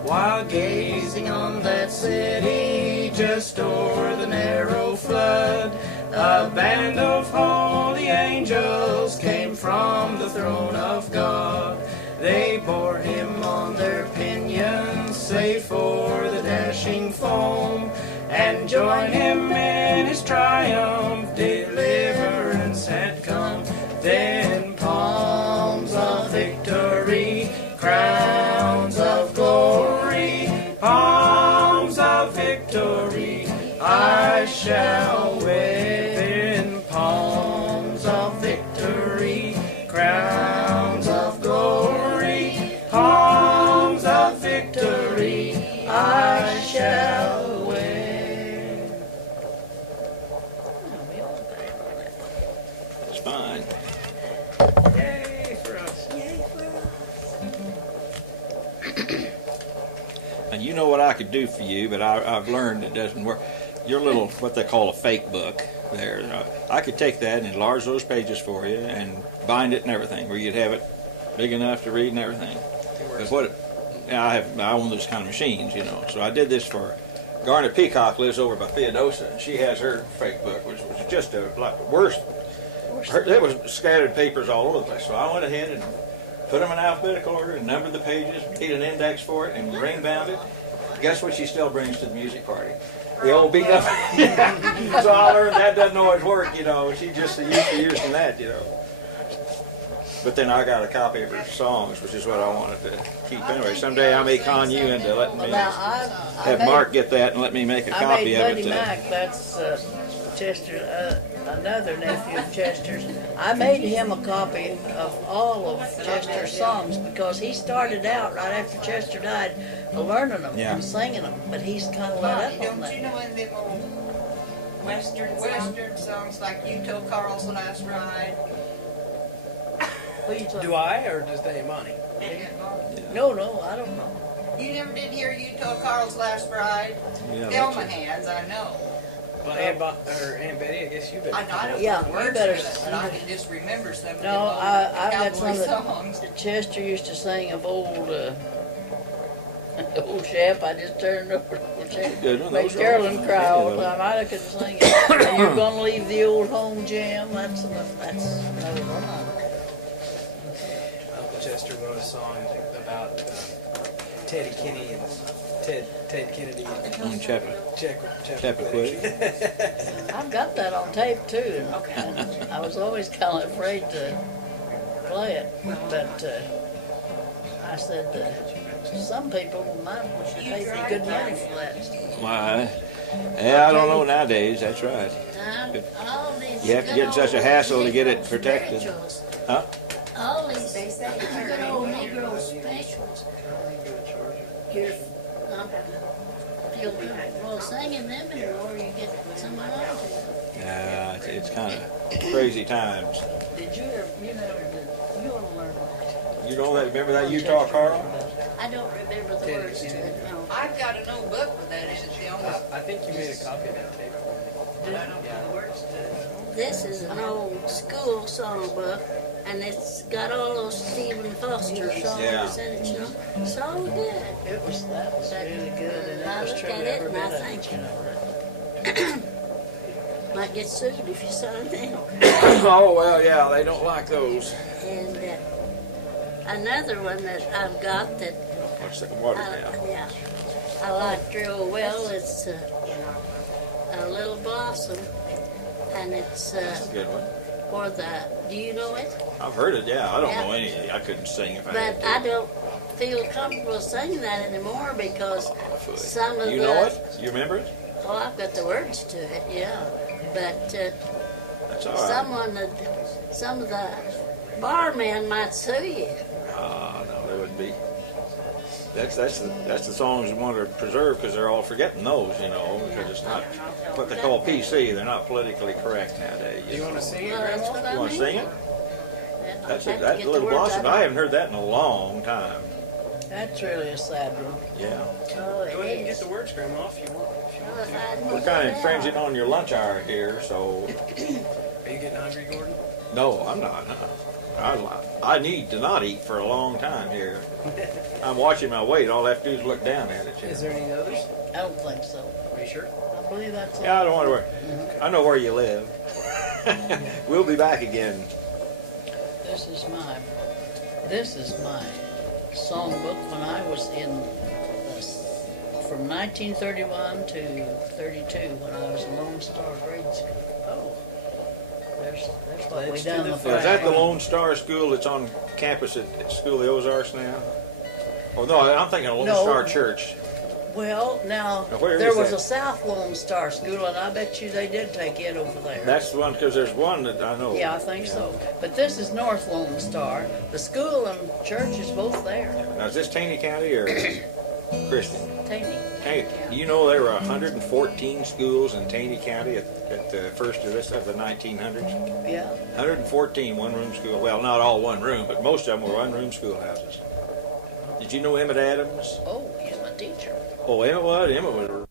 While gazing on that city just o'er the narrow flood, a band of holy angels came from the throne of God. They bore him on their pinions, safe for the dashing foam, and joined him in his triumph, deliverance had come. Then palms of victory, crowns of glory, palms of victory I shall wear. Then palms of victory, crowns of glory, palms of victory I shall wear. It's fine. Yay for us. And you know what I could do for you, but I've learned it doesn't work. Your little, what they call a fake book there, I could take that and enlarge those pages for you and bind it and everything, where you'd have it big enough to read and everything. Because I own those kind of machines, you know. So I did this for Garnet Peacock, lives over by Theodosia, and she has her fake book, which was just like the worst course. There was scattered papers all over the place. So I went ahead and put them in alphabetical order and numbered the pages, made an index for it, and ring bound it. Guess what she still brings to the music party? The old beat up. So I learned that doesn't always work, you know. She just used to using that, you know. But then I got a copy of her songs, which is what I wanted to keep anyway. Someday I may con you into letting me have Mark get that and let me make a copy of it. Buddy Mac, that's Chester, another nephew of Chester's. I made him a copy of all of Chester's songs because he started out right after Chester died learning them and singing them, but he's kind of let up on Don't that. you know in them old Western songs like You Told Carl's Last Ride? What are you talking Do I, or does Dave Monty? No, I don't know. You never did hear You Told Carl's Last Ride? Yeah, Thelma has, I know. Well, Aunt Betty, I guess you better. I don't Yeah, know the you words better to it, but I can just remember some of No, them old I've got cowboy some songs. that Chester used to sing of old old chap. I just turned over to old chap. Good one, Make those are Carolyn all- cry all yeah, the time. I couldn't sing it. And you're gonna leave the old home, Jim. That's another one. Uncle Chester wrote a song about Teddy Kinney and Ted Kennedy and Chappaquiddick. I've got that on tape too. And I was always kind of afraid to play it, but I said some people might pay me good money for that. Why? Yeah, I don't know nowadays. That's right. All these You have to get in such a hassle to get it protected. spirituals, Huh? all these good old Negro specials. You're feel comfortable singing them anymore. You get someone else. Yeah, it's kind of crazy times. Did you ever, you never did, you want to learn that? You know that? Remember that Utah Carl? I don't remember the words to it. No. I've got an old book with that in it, the only, I think you made a copy of that tape. but I don't know the words to it. This is an old school songbook, and it's got all those Stephen Foster songs Yeah. in it. You know, so good. That was really good, and I it was look true at to it every and I bit of think- it. Might get sued if you sign them. Oh, well, yeah, they don't like those. And another one that I've got that Watch that water now. yeah, I like real well. It's a Little Blossom, and it's Good one. for the. Do you know it? I've heard it, yeah. I don't Yeah. know any. I couldn't sing if I But had to. I don't feel comfortable singing that anymore because Foot. some of You the. know it? You remember it? Oh, I've got the words to it, yeah. But That's all right. some of the barmen might sue you. No, they wouldn't be. That's the songs you want to preserve because they're all forgetting those, you know, because it's not what they call PC. They're not politically correct nowadays. Do you want to sing it, Well, that's Grandma? what I You want to mean. sing it? I'll That's have to that get the Little words Blossom. out. I haven't heard that in a long time. That's really a sad one. Yeah. Oh, Go ahead and it get is. the words, Grandma, if you want. Well, if I We're knew kind of that. infringing on your lunch hour here, so Are you getting hungry, Gordon? no, I'm not. I need to not eat for a long time here. I'm watching my weight. All I have to do is look down at it. Is there any others? I don't think so. Are you sure? I believe that's all. Yeah, I don't want to worry. I know where you live. We'll be back again. This is my songbook when I was in from 1931 to 32 when I was in Lone Star grade school. Oh, there's what we Pledge done to the the So is that the flag. Lone Star School that's on campus at School of the Ozarks now? Oh no, I'm thinking of Lone No. Star Church. Well, now Now, where there is was that? a South Lone Star School, and I bet you they did take it over there. That's the one because there's one that I know. Yeah, I think so. But this is North Lone Star. The school and church is both there. Now is this Taney County or Christian? Taney. Hey, you know there were 114 schools in Taney County at the first of the 1900s. Yeah. 114 one-room school. Well, not all one room, but most of them were one-room schoolhouses. Did you know Emmett Adams? Oh, he's my teacher. Oh, Emmett was. Emmett was